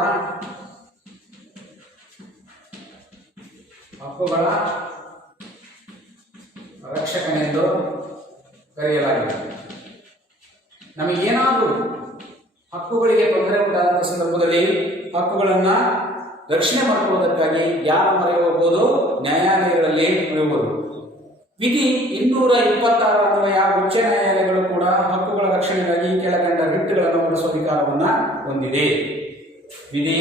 ಹಕ್ಕುಗಳ ರಕ್ಷಕನೆಂದು ಕರೆಯಲಾಗಿದೆ. ನಮಗೇನಾದರೂ ಹಕ್ಕುಗಳಿಗೆ ತೊಂದರೆ ಉಂಟಾದ ಸಂದರ್ಭದಲ್ಲಿ ಹಕ್ಕುಗಳನ್ನ ರಕ್ಷಣೆ ಮಾಡಿಕೊಳ್ಳುವುದಕ್ಕಾಗಿ ಯಾರ ಮೊರೆ ಹೋಗಬಹುದು? ನ್ಯಾಯಾಲಯಗಳಲ್ಲಿ ಹೋಗಬಹುದು. ವಿಧಿ 226 ಅನ್ವಯ ಉಚ್ಚ ನ್ಯಾಯಾಲಯಗಳು ಕೂಡ ಹಕ್ಕುಗಳ ರಕ್ಷಣೆಗಾಗಿ ಕೆಳಕಂಡ ರಿಟ್ಗಳನ್ನು ಹೊರಡಿಸುವ ಅಧಿಕಾರವನ್ನ ಹೊಂದಿದೆ. ವಿಧಿ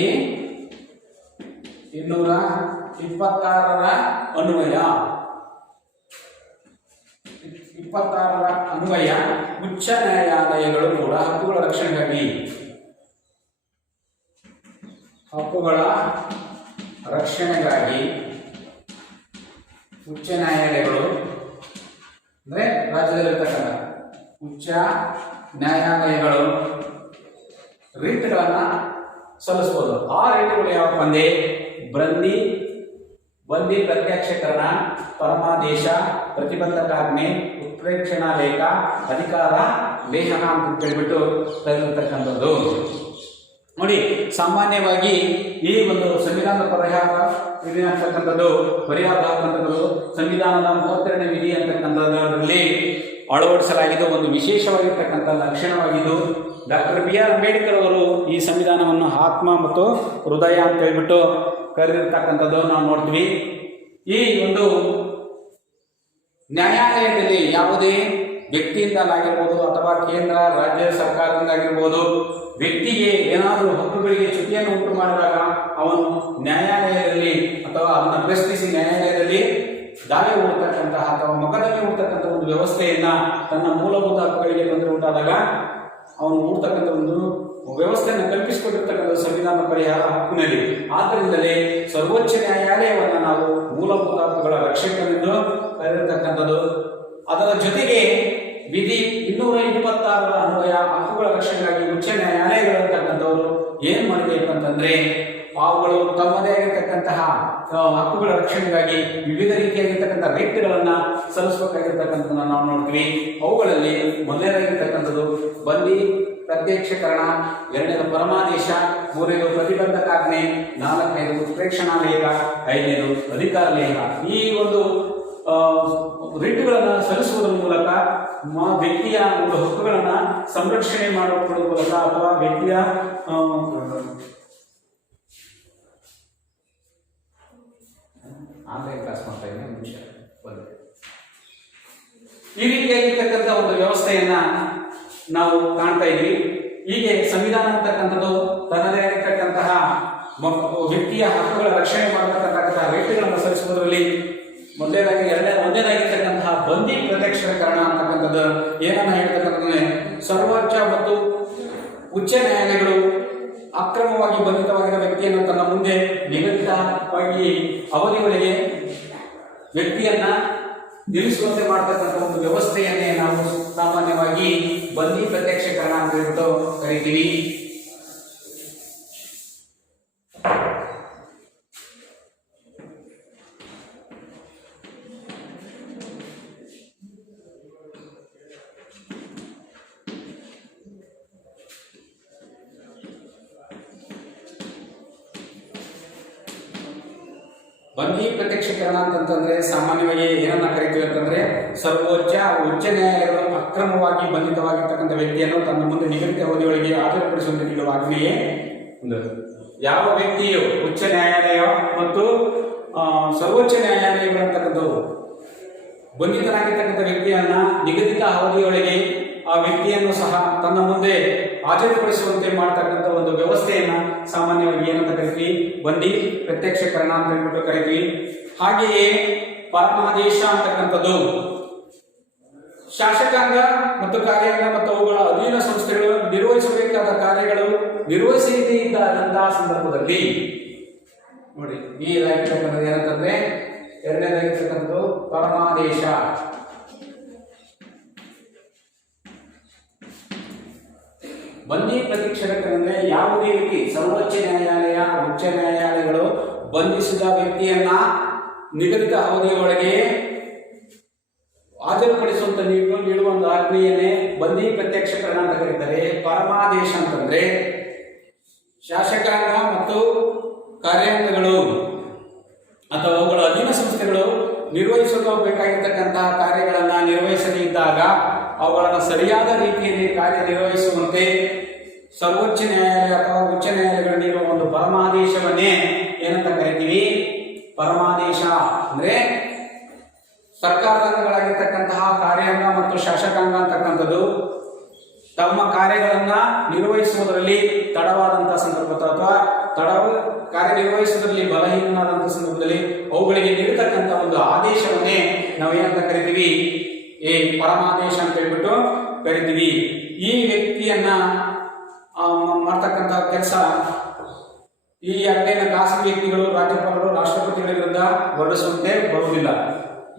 226 ಅನ್ವಯ ಉಚ್ಚ ನ್ಯಾಯಾಲಯಗಳು ಕೂಡ ಹಕ್ಕುಗಳ ರಕ್ಷಣೆಗಾಗಿ ಉಚ್ಚ ನ್ಯಾಯಾಲಯಗಳು ಅಂದರೆ ರಾಜ್ಯದಲ್ಲಿರ್ತಕ್ಕಂಥ ಉಚ್ಚ ನ್ಯಾಯಾಲಯಗಳು ರಿಟ್ಗಳನ್ನು ಸಲ್ಲಿಸಬಹುದು. ಆ ರಿಟ್ಗಳು ಯಾವಪ್ಪ ಅಂದ್ರೆ ಬಂದಿ ಪ್ರತ್ಯಕ್ಷಕರಣ, ಪರಮಾದೇಶ, ಪ್ರತಿಬಂಧಕಾಜ್ಞೆ, ಉತ್ಪ್ರೇಕ್ಷಣಾ ಲೇಖ, ಅಧಿಕಾರ ಲೇಖನ ಅಂತ ಹೇಳ್ಬಿಟ್ಟು ಕರೆದಿರ್ತಕ್ಕಂಥದ್ದು. ನೋಡಿ, ಸಾಮಾನ್ಯವಾಗಿ ಈ ಒಂದು ಸಂವಿಧಾನದ ಪರಿಹಾರ ವಿಧಿ ಅಂತಕ್ಕಂಥದ್ದು ಸಂವಿಧಾನದ 32ನೇ ವಿಧಿ ಅಂತಕ್ಕಂಥದ್ರಲ್ಲಿ ಅಳವಡಿಸಲಾಗಿದ್ದು ಒಂದು ವಿಶೇಷವಾಗಿರ್ತಕ್ಕಂಥ ಲಕ್ಷಣವಾಗಿದ್ದು, ಡಾಕ್ಟರ್ BR ಅಂಬೇಡ್ಕರ್ ಅವರು ಈ ಸಂವಿಧಾನವನ್ನು ಆತ್ಮ ಮತ್ತು ಹೃದಯ ಅಂತ ಹೇಳ್ಬಿಟ್ಟು ಕರೆದಿರ್ತಕ್ಕಂಥದ್ದು ನಾವು ನೋಡ್ತೀವಿ. ಈ ಒಂದು ನ್ಯಾಯಾಲಯದಲ್ಲಿ ಯಾವುದೇ ವ್ಯಕ್ತಿಯಿಂದಲಾಗಿರ್ಬೋದು ಅಥವಾ ಕೇಂದ್ರ ರಾಜ್ಯ ಸರ್ಕಾರದಿಂದಾಗಿರ್ಬೋದು ವ್ಯಕ್ತಿಗೆ ಏನಾದರೂ ಹಕ್ಕುಗಳಿಗೆ ಚ್ಯುತಿಯನ್ನು ಉಂಟು ಮಾಡಿದಾಗ ಅವನು ನ್ಯಾಯಾಲಯದಲ್ಲಿ ಅಥವಾ ಅದನ್ನು ಪ್ರಶ್ನಿಸಿ ನ್ಯಾಯಾಲಯದಲ್ಲಿ ದಾವೆ ಹೂಡ್ತಕ್ಕಂತಹ ಅಥವಾ ಮೊಕದ್ದಮೆ ಹೂಡ್ತಕ್ಕಂಥ ಒಂದು ವ್ಯವಸ್ಥೆಯನ್ನ ತನ್ನ ಮೂಲಭೂತ ಹಕ್ಕುಗಳಿಗೆ ತೊಂದರೆ ಉಂಟಾದಾಗ ಅವನು ಹೂಡ್ತಕ್ಕಂಥ ಒಂದು ವ್ಯವಸ್ಥೆಯನ್ನು ಕಲ್ಪಿಸಿಕೊಂಡಿರ್ತಕ್ಕಂಥ ಸಂವಿಧಾನ ಪರಿಹಾರ ಹಕ್ಕಿನಲ್ಲಿ. ಆದ್ದರಿಂದಲೇ ಸರ್ವೋಚ್ಚ ನ್ಯಾಯಾಲಯವನ್ನು ನಾವು ಮೂಲಭೂತ ಹಕ್ಕುಗಳ ರಕ್ಷಕನೆಂದು ಕರೆದಿರ್ತಕ್ಕಂಥದ್ದು. ಅದರ ಜೊತೆಗೆ ವಿಧಿ 226 ಅನ್ವಯ ಹಕ್ಕುಗಳ ರಕ್ಷಣೆಗಾಗಿ ಉಚ್ಚ ನ್ಯಾಯಾಲಯಗಳಿರ್ತಕ್ಕಂಥವರು ಏನ್ ಮಾಡಬೇಕು ಅಂತಂದ್ರೆ ಅವುಗಳು ತಮ್ಮದೇ ಆಗಿರ್ತಕ್ಕಂತಹ ಹಕ್ಕುಗಳ ರಕ್ಷಣೆಗಾಗಿ ವಿವಿಧ ರೀತಿಯಾಗಿರ್ತಕ್ಕಂಥ ರಿಟ್ಗಳನ್ನ ಸಲ್ಲಿಸಬೇಕಾಗಿರ್ತಕ್ಕಂಥದ್ದನ್ನ ನಾವು ನೋಡ್ತೀವಿ. ಅವುಗಳಲ್ಲಿ ಮೊದಲನೇದಾಗಿರ್ತಕ್ಕಂಥದ್ದು ಬಂದಿ ಪ್ರತ್ಯಕ್ಷಕರಣ, 2ನೇದು ಪರಮಾದೇಶ, 3ನೇದು ಪ್ರತಿಬಂಧಕಾಜ್ಞೆ, 4ನೇದು ಉತ್ಪ್ರೇಕ್ಷಣಾ ಲೇಖ, 5ನೇದು ಅಧಿಕಾರ ಲೇಖ. ಈ ಒಂದು ರಿಟ್ಗಳನ್ನು ಸಲ್ಲಿಸುವುದರ ಮೂಲಕ ವ್ಯಕ್ತಿಯ ಒಂದು ಹಕ್ಕುಗಳನ್ನ ಸಂರಕ್ಷಣೆ ಮಾಡುವುದರ ಮೂಲಕ ಅಥವಾ ವ್ಯಕ್ತಿಯ ಆನ್ಲೈನ್ ಕ್ಲಾಸ್ ಮಾಡ್ತಾ ಇದ್ದೀನಿ ನಿಮಿಷ ಈ ರೀತಿಯಾಗಿರ್ತಕ್ಕಂಥ ಒಂದು ವ್ಯವಸ್ಥೆಯನ್ನ ನಾವು ಕಾಣ್ತಾ ಇದ್ವಿ. ಹೀಗೆ ಸಂವಿಧಾನ ಅಂತಕ್ಕಂಥದ್ದು ತನ್ನದೇ ಆಗಿರ್ತಕ್ಕಂತಹ ವ್ಯಕ್ತಿಯ ಹಕ್ಕುಗಳ ರಕ್ಷಣೆ ಮಾಡತಕ್ಕಂತಹ ರಿಟ್ಗಳನ್ನು ಸಲ್ಲಿಸುವುದರಲ್ಲಿ ಒಂದೇದಾಗಿರ್ತಕ್ಕಂತಹ ಬಂದಿ ಪ್ರತ್ಯಕ್ಷೀಕರಣ ಅಂತಕ್ಕಂಥದ್ದು ಏನನ್ನ ಹೇಳ್ತಕ್ಕಂಥದ್ದು, ಸರ್ವೋಚ್ಚ ಮತ್ತು ಉಚ್ಚ ನ್ಯಾಯಾಲಯಗಳು ಅಕ್ರಮವಾಗಿ ಬಂಧಿತವಾಗಿರುವ ವ್ಯಕ್ತಿಯನ್ನು ತನ್ನ ಮುಂದೆ ನಿಗದಿತವಾಗಿ ಅವಧಿಗಳಿಗೆ ವ್ಯಕ್ತಿಯನ್ನ ನಿಲ್ಲಿಸುವಂತೆ ಮಾಡತಕ್ಕಂಥ ಒಂದು ವ್ಯವಸ್ಥೆಯನ್ನೇ ನಾವು ಸಾಮಾನ್ಯವಾಗಿ ಬಂದಿ ಪ್ರತ್ಯಕ್ಷೀಕರಣ ಅಂತ ಹೇಳ್ಬಿಟ್ಟು ಕರಿತೀವಿ. ಬಂದಿ ಪ್ರತ್ಯಕ್ಷೀಕರಣ ಅಂತಂದ್ರೆ ಸಾಮಾನ್ಯವಾಗಿ ಏನನ್ನ ಕರಿತೀವಿ ಅಂತಂದ್ರೆ ಸರ್ವೋಚ್ಚ ಉಚ್ಚ ನ್ಯಾಯಾಲಯಗಳು ಅಕ್ರಮವಾಗಿ ಬಂಧಿತವಾಗಿರ್ತಕ್ಕಂಥ ವ್ಯಕ್ತಿಯನ್ನು ತನ್ನ ಮುಂದೆ ನಿಗದಿತ ಅವಧಿಯೊಳಗೆ ಹಾಜರುಪಡಿಸುವಂತೆ ನೀಡುವ ಆಜ್ಞೆಯೇ ಒಂದು. ಯಾವ ವ್ಯಕ್ತಿಯು ಉಚ್ಚ ನ್ಯಾಯಾಲಯ ಮತ್ತು ಸರ್ವೋಚ್ಚ ನ್ಯಾಯಾಲಯಗಳಂತಕ್ಕಂಥವು ಬಂಧಿತನಾಗಿರ್ತಕ್ಕಂಥ ವ್ಯಕ್ತಿಯನ್ನ ನಿಗದಿತ ಅವಧಿಯೊಳಗೆ ಆ ವ್ಯಕ್ತಿಯನ್ನು ಸಹ ತನ್ನ ಮುಂದೆ ಹಾಜರುಪಡಿಸುವಂತೆ ಮಾಡತಕ್ಕಂಥ ಒಂದು ವ್ಯವಸ್ಥೆಯನ್ನ ಸಾಮಾನ್ಯವಾಗಿ ಏನಂತ ಕರಿತೀವಿ, ಬಂದಿ ಪ್ರತ್ಯಕ್ಷೀಕರಣ ಅಂತ ಹೇಳ್ಬಿಟ್ಟು ಕರಿತೀವಿ. ಹಾಗೆಯೇ ಪರಮಾದೇಶ ಅಂತಕ್ಕಂಥದ್ದು ಶಾಸಕಾಂಗ ಮತ್ತು ಕಾರ್ಯಾಂಗ ಮತ್ತು ಅವುಗಳ ಅಧೀನ ಸಂಸ್ಥೆಗಳು ನಿರ್ವಹಿಸಬೇಕಾದ ಕಾರ್ಯಗಳು ನಿರ್ವಹಿಸದೇ ಇದ್ದಂತಹ ಸಂದರ್ಭದಲ್ಲಿ ನೋಡಿ ಈ ಇದಾಗಿರ್ತಕ್ಕಂಥದ್ದು ಏನಂತಂದ್ರೆ 2ನೇದಾಗಿರ್ತಕ್ಕಂಥದ್ದು ಪರಮಾದೇಶ. ಬಂದಿ ಪ್ರತ್ಯಕ್ಷೀಕರಣೆ ಯಾವುದೇ ವ್ಯಕ್ತಿ ಸರ್ವೋಚ್ಚ ನ್ಯಾಯಾಲಯ ಉಚ್ಚ ನ್ಯಾಯಾಲಯಗಳು ಬಂಧಿಸಿದ ವ್ಯಕ್ತಿಯನ್ನ ನಿಗದಿತ ಅವಧಿಯೊಳಗೆ ಹಾಜರುಪಡಿಸುವಂತ ನೀಡುವ ಒಂದು ಆಜ್ಞೆಯನ್ನೇ ಬಂದಿ ಪ್ರತ್ಯಕ್ಷೀಕರಣ ಅಂತ ಕರೀತಾರೆ. ಪರಮಾದೇಶ ಅಂತಂದ್ರೆ ಶಾಸಕಾಂಗ ಮತ್ತು ಕಾರ್ಯಾಂಗಗಳು ಅಥವಾ ಅವುಗಳ ಅಧೀನ ಸಂಸ್ಥೆಗಳು ನಿರ್ವಹಿಸಬೇಕಾಗಿರ್ತಕ್ಕಂತಹ ಕಾರ್ಯಗಳನ್ನ ನಿರ್ವಹಿಸದೇ ಇದ್ದಾಗ ಅವುಗಳನ್ನು ಸರಿಯಾದ ರೀತಿಯಲ್ಲಿ ಕಾರ್ಯನಿರ್ವಹಿಸುವಂತೆ ಸರ್ವೋಚ್ಚ ನ್ಯಾಯಾಲಯ ಅಥವಾ ಉಚ್ಚ ನ್ಯಾಯಾಲಯಗಳು ನೀಡುವ ಒಂದು ಪರಮಾದೇಶವನ್ನೇ ಏನಂತ ಕರಿತೀವಿ, ಪರಮಾದೇಶ. ಅಂದ್ರೆ ಸರ್ಕಾರಗಳಾಗಿರ್ತಕ್ಕಂತಹ ಕಾರ್ಯಾಂಗ ಮತ್ತು ಶಾಸಕಾಂಗ ಅಂತಕ್ಕಂಥದ್ದು ತಮ್ಮ ಕಾರ್ಯಗಳನ್ನ ನಿರ್ವಹಿಸುವುದರಲ್ಲಿ ತಡವಾದಂತಹ ಸಂದರ್ಭ ಅಥವಾ ಕಾರ್ಯನಿರ್ವಹಿಸುವುದರಲ್ಲಿ ಬಲಹೀನವಾದಂತಹ ಸಂದರ್ಭದಲ್ಲಿ ಅವುಗಳಿಗೆ ನೀಡತಕ್ಕಂಥ ಒಂದು ಆದೇಶವನ್ನೇ ನಾವೇನಂತ ಕರಿತೀವಿ, ಪರಮಾದೇಶ ಅಂತ ಹೇಳ್ಬಿಟ್ಟು ಕರಿತೀವಿ. ಈ ವ್ಯಕ್ತಿಯನ್ನ ಮಾಡ್ತಕ್ಕಂಥ ಕೆಲಸ ಈ ಆಜ್ಞೆಯನ್ನು ಖಾಸಗಿ ವ್ಯಕ್ತಿಗಳು ರಾಜ್ಯಪಾಲರು ರಾಷ್ಟ್ರಪತಿಗಳ ವಿರುದ್ಧ ಹೊರಡಿಸುವಂತೆ ಬರುವುದಿಲ್ಲ.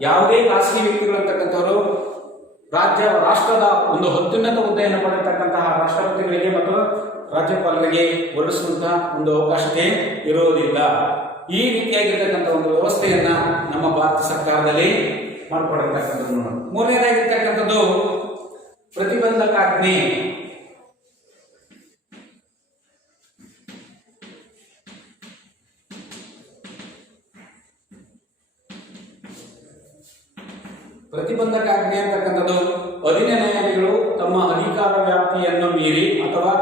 ಯಾವುದೇ ಖಾಸಗಿ ವ್ಯಕ್ತಿಗಳಂತಕ್ಕಂಥವರು ರಾಷ್ಟ್ರದ ಒಂದು ಅತ್ಯುನ್ನತ ಹುದ್ದೆಯನ್ನು ಪಡೆಯತಕ್ಕಂತಹ ರಾಷ್ಟ್ರಪತಿಗಳಿಗೆ ಮತ್ತು ರಾಜ್ಯಪಾಲರಿಗೆ ಹೊರಡಿಸುವಂತಹ ಒಂದು ಅವಕಾಶತೆ ಇರುವುದಿಲ್ಲ. ಈ ರೀತಿಯಾಗಿರ್ತಕ್ಕಂಥ ಒಂದು ವ್ಯವಸ್ಥೆಯನ್ನ ನಮ್ಮ ಭಾರತ ಸರ್ಕಾರದಲ್ಲಿ ಮಾಡಿಕೊಡಿರ್ತಕ್ಕಂಥದ್ದು. ಮೂರನೇದಾಗಿರ್ತಕ್ಕಂಥದ್ದು ಪ್ರತಿಬಂಧಕಾಜ್ಞೆ. ಪ್ರತಿಬಂಧಕಾಜ್ಞೆ ಅಂತಕ್ಕಂಥದ್ದು ಅಧೀನ ನ್ಯಾಯಾಲಯಗಳು ತಮ್ಮ ಅಧಿಕಾರ ವ್ಯಾಪ್ತಿಯನ್ನು ಮೀರಿ ಅಥವಾ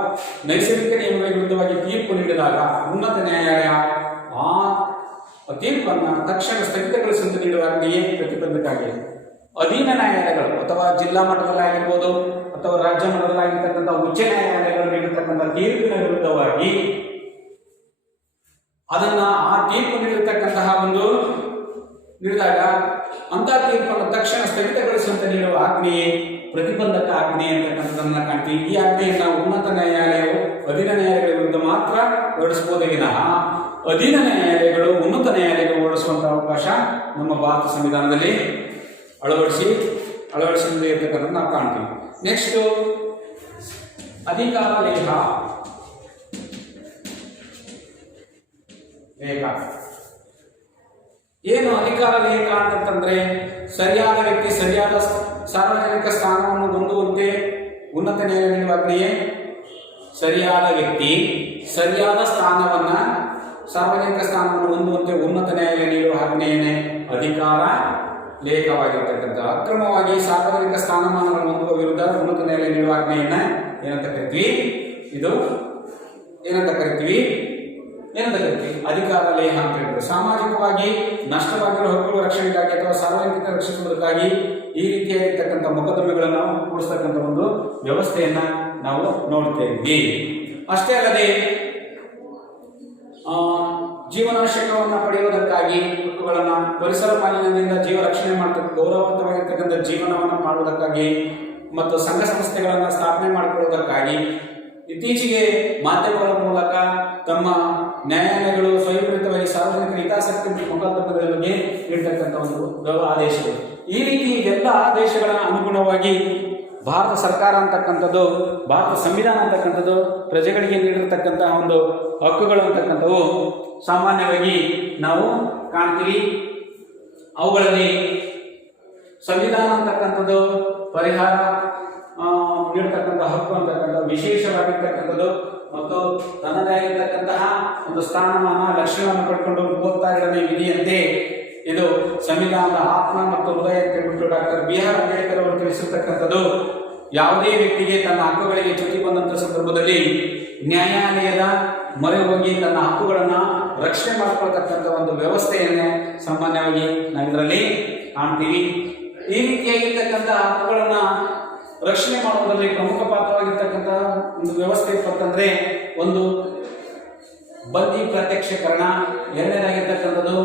ನೈಸರ್ಗಿಕ ನಿಯಮಗಳ ವಿರುದ್ಧವಾಗಿ ತೀರ್ಪು ನೀಡಿದಾಗ ಉನ್ನತ ನ್ಯಾಯಾಲಯ ಆ ತೀರ್ಪನ್ನು ತಕ್ಷಣ ಸ್ಥಗಿತಗೊಳಿಸುವಂತೆ ನೀಡುವ ಆಜ್ಞೆಯೇ ಪ್ರತಿಬಂಧಕಾಜ್ಞೆ. ಅಧೀನ ನ್ಯಾಯಾಲಯಗಳು ಅಥವಾ ಜಿಲ್ಲಾ ಮಟ್ಟದಲ್ಲಾಗಿರ್ಬೋದು ಅಥವಾ ರಾಜ್ಯ ಮಟ್ಟದಲ್ಲಾಗಿರ್ತಕ್ಕಂಥ ಉಚ್ಚ ನ್ಯಾಯಾಲಯಗಳು ನೀಡಿರ್ತಕ್ಕಂಥ ತೀರ್ಪಿನ ವಿರುದ್ಧವಾಗಿ ಅದನ್ನ ಆ ತೀರ್ಪು ನೀಡಿರ್ತಕ್ಕಂತಹ ಒಂದು ನೀಡಿದಾಗ ಅಂತ ತೀರ್ಪನ್ನು ತಕ್ಷಣ ಸ್ಥಗಿತಗೊಳಿಸುವಂತೆ ನೀಡುವ ಆಜ್ಞೆಯೇ ಪ್ರತಿಬಂಧಕ ಆಜ್ಞೆ ಅಂತಕ್ಕಂಥದ್ದನ್ನ ಕಾಣ್ತೀವಿ. ಈ ಆಜ್ಞೆಯನ್ನ ಉನ್ನತ ನ್ಯಾಯಾಲಯವು ಅಧೀನ ನ್ಯಾಯಾಲಯಗಳ ವಿರುದ್ಧ ಮಾತ್ರ ಹೊರಡಿಸಬಹುದೇ ವಿನಃ ಅಧೀನ ನ್ಯಾಯಾಲಯಗಳು ಉನ್ನತ ನ್ಯಾಯಾಲಯಗಳು ಹೊರಡಿಸುವಂತಹ ಅವಕಾಶ ನಮ್ಮ ಭಾರತ ಸಂವಿಧಾನದಲ್ಲಿ ಅಳವಡಿಸಿದೆ ಇರ್ತಕ್ಕಂಥದ್ದು ನಾವು ಕಾಣ್ತೀವಿ. ನೆಕ್ಸ್ಟ್ ಅಧಿಕಾರ ಲೇಖ. ಏನು ಅಧಿಕಾರ ಲೇಖ ಅಂತಂದ್ರೆ ಸರಿಯಾದ ವ್ಯಕ್ತಿ ಸರಿಯಾದ ಸಾರ್ವಜನಿಕ ಸ್ಥಾನವನ್ನು ಹೊಂದುವಂತೆ ಉನ್ನತ ನ್ಯಾಯಾಲಯ ನೀಡುವ ಆಜ್ಞೆಯೇ ಸರಿಯಾದ ವ್ಯಕ್ತಿ ಸರಿಯಾದ ಸಾರ್ವಜನಿಕ ಸ್ಥಾನವನ್ನು ಹೊಂದುವಂತೆ ಉನ್ನತ ನ್ಯಾಯಾಲಯ ನೀಡುವ ಆಜ್ಞೆಯೇ ಅಧಿಕಾರ ಲೇಖವಾಗಿರ್ತಕ್ಕಂಥ. ಅಕ್ರಮವಾಗಿ ಸಾರ್ವಜನಿಕ ಸ್ಥಾನಮಾನಗಳನ್ನು ಹೊಂದುವ ವಿರುದ್ಧ ಉನ್ನತ ನ್ಯಾಯಾಲಯ ನೀಡುವ ಆಜ್ಞೆಯನ್ನ ಏನಂತ ಕರಿತೀವಿ? ಇದು ಏನಂತ ಕರಿತೀವಿ? ಅಧಿಕಾರ ಲೇಖ ಅಂತ ಹೇಳ್ತಾರೆ. ಸಾಮಾಜಿಕವಾಗಿ ನಷ್ಟವಾಗಿರುವ ಹಕ್ಕುಗಳ ರಕ್ಷಣೆಗಾಗಿ ಅಥವಾ ಸಾರ್ವಜನಿಕ ರಕ್ಷಿಸುವುದಕ್ಕಾಗಿ ಈ ರೀತಿಯಾಗಿರ್ತಕ್ಕಂಥ ಮೊಕದ್ದಮೆಗಳನ್ನು ಕೂಡಿಸ್ತಕ್ಕಂಥ ಒಂದು ವ್ಯವಸ್ಥೆಯನ್ನ ನಾವು ನೋಡ್ತೇವೆ. ಅಷ್ಟೇ ಅಲ್ಲದೆ ಜೀವನಾವಶ್ಯಕವನ್ನು ಪಡೆಯುವುದಕ್ಕಾಗಿ ಹಕ್ಕುಗಳನ್ನ ಪರಿಸರ ಮಾಲಿನ್ಯದಿಂದ ಜೀವ ರಕ್ಷಣೆ ಮಾಡತಕ್ಕ ಗೌರವಯುತವಾಗಿರ್ತಕ್ಕಂಥ ಜೀವನವನ್ನು ಮಾಡುವುದಕ್ಕಾಗಿ ಮತ್ತು ಸಂಘ ಸಂಸ್ಥೆಗಳನ್ನು ಸ್ಥಾಪನೆ ಮಾಡಿಕೊಳ್ಳುವುದಕ್ಕಾಗಿ ಇತ್ತೀಚೆಗೆ ಮಾಧ್ಯಮಗಳ ಮೂಲಕ ತಮ್ಮ ನ್ಯಾಯಾಲಯಗಳು ಸ್ವಯಂಪ್ರೇರಿತವಾಗಿ ಸಾರ್ವಜನಿಕರ ಹಿತಾಸಕ್ತಿ ಮೊಕದ್ದಮೆಗಳ ಬಗ್ಗೆ ನೀಡತಕ್ಕಂಥ ಒಂದು ಆದೇಶಗಳು. ಈ ರೀತಿ ಎಲ್ಲ ಆದೇಶಗಳ ಅನುಗುಣವಾಗಿ ಭಾರತ ಸರ್ಕಾರ ಅಂತಕ್ಕಂಥದ್ದು, ಭಾರತ ಸಂವಿಧಾನ ಅಂತಕ್ಕಂಥದ್ದು ಪ್ರಜೆಗಳಿಗೆ ನೀಡಿರತಕ್ಕಂತಹ ಒಂದು ಹಕ್ಕುಗಳು ಅಂತಕ್ಕಂಥವು ಸಾಮಾನ್ಯವಾಗಿ ನಾವು ಕಾಣ್ತೀವಿ. ಅವುಗಳಲ್ಲಿ ಸಂವಿಧಾನ ಅಂತಕ್ಕಂಥದ್ದು ಪರಿಹಾರ ನೀಡತಕ್ಕಂಥ ಹಕ್ಕು ಅಂತಕ್ಕಂಥ ವಿಶೇಷವಾಗಿರ್ತಕ್ಕಂಥದ್ದು ಮತ್ತು ತನ್ನದೇ ಆಗಿರ್ತಕ್ಕಂತಹ ಒಂದು ಸ್ಥಾನಮಾನ ಲಕ್ಷ್ಯವನ್ನು ಪಡ್ಕೊಂಡು 32ನೇ ವಿಧಿಯಂತೆ ಇದು ಸಂವಿಧಾನದ ಆತ್ಮ ಮತ್ತು ಹೃದಯ ಅಂತ ಹೇಳ್ಬಿಟ್ಟು ಡಾಕ್ಟರ್ ಬಿ.ಆರ್. ಅಂಬೇಡ್ಕರ್ ಅವರು ತಿಳಿಸಿರ್ತಕ್ಕಂಥದ್ದು. ಯಾವುದೇ ವ್ಯಕ್ತಿಗೆ ತನ್ನ ಹಕ್ಕುಗಳಿಗೆ ಚ್ಯುತಿ ಬಂದಂಥ ಸಂದರ್ಭದಲ್ಲಿ ನ್ಯಾಯಾಲಯದ ಮೊರೆ ಹೋಗಿ ತನ್ನ ಹಕ್ಕುಗಳನ್ನು ರಕ್ಷಣೆ ಮಾಡಿಕೊಳ್ತಕ್ಕಂಥ ಒಂದು ವ್ಯವಸ್ಥೆಯನ್ನೇ ಸಾಮಾನ್ಯವಾಗಿ ನಾವಿದರಲ್ಲಿ ಕಾಣ್ತೀವಿ. ಈ ರೀತಿಯಾಗಿರ್ತಕ್ಕಂಥ ಹಕ್ಕುಗಳನ್ನು ರಕ್ಷಣೆ ಮಾಡುವುದರಲ್ಲಿ ಪ್ರಮುಖ ಪಾತ್ರವಾಗಿರ್ತಕ್ಕಂಥ ಒಂದು ವ್ಯವಸ್ಥೆ ಇತ್ತಂದ್ರೆ ಒಂದು ಬಂದಿ ಪ್ರತ್ಯಕ್ಷೀಕರಣ, ಎರಡನೇದಾಗಿರ್ತಕ್ಕಂಥದ್ದು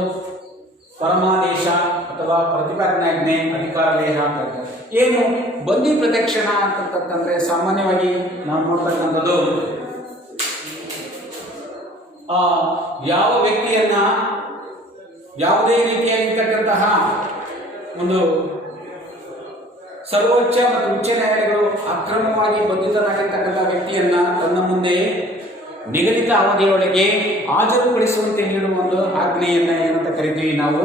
ಪರಮಾದೇಶ ಅಥವಾ ಪ್ರತಿಪಾದನಾಜ್ಞೆ, ಅಧಿಕಾರ ಲೇಖ ಅಂತ ಹೇಳ್ತಾರೆ. ಏನು ಬಂದಿ ಪ್ರತ್ಯಕ್ಷಣ ಅಂತಂತಂದ್ರೆ ಸಾಮಾನ್ಯವಾಗಿ ನಾವು ನೋಡ್ತಕ್ಕಂಥದ್ದು ಯಾವ ವ್ಯಕ್ತಿಯನ್ನ ಯಾವುದೇ ರೀತಿಯಾಗಿರ್ತಕ್ಕಂತಹ ಒಂದು ಸರ್ವೋಚ್ಚ ಮತ್ತು ಉಚ್ಚ ನ್ಯಾಯಾಲಯಗಳು ಅಕ್ರಮವಾಗಿ ಬಂಧಿತರಾಗಿರ್ತಕ್ಕಂಥ ವ್ಯಕ್ತಿಯನ್ನ ತನ್ನ ಮುಂದೆ ನಿಗದಿತ ಅವಧಿಯೊಳಗೆ ಹಾಜರುಪಡಿಸುವಂತೆ ನೀಡುವ ಒಂದು ಆಜ್ಞೆಯನ್ನ ಏನಂತ ಕರಿತೀವಿ? ನಾವು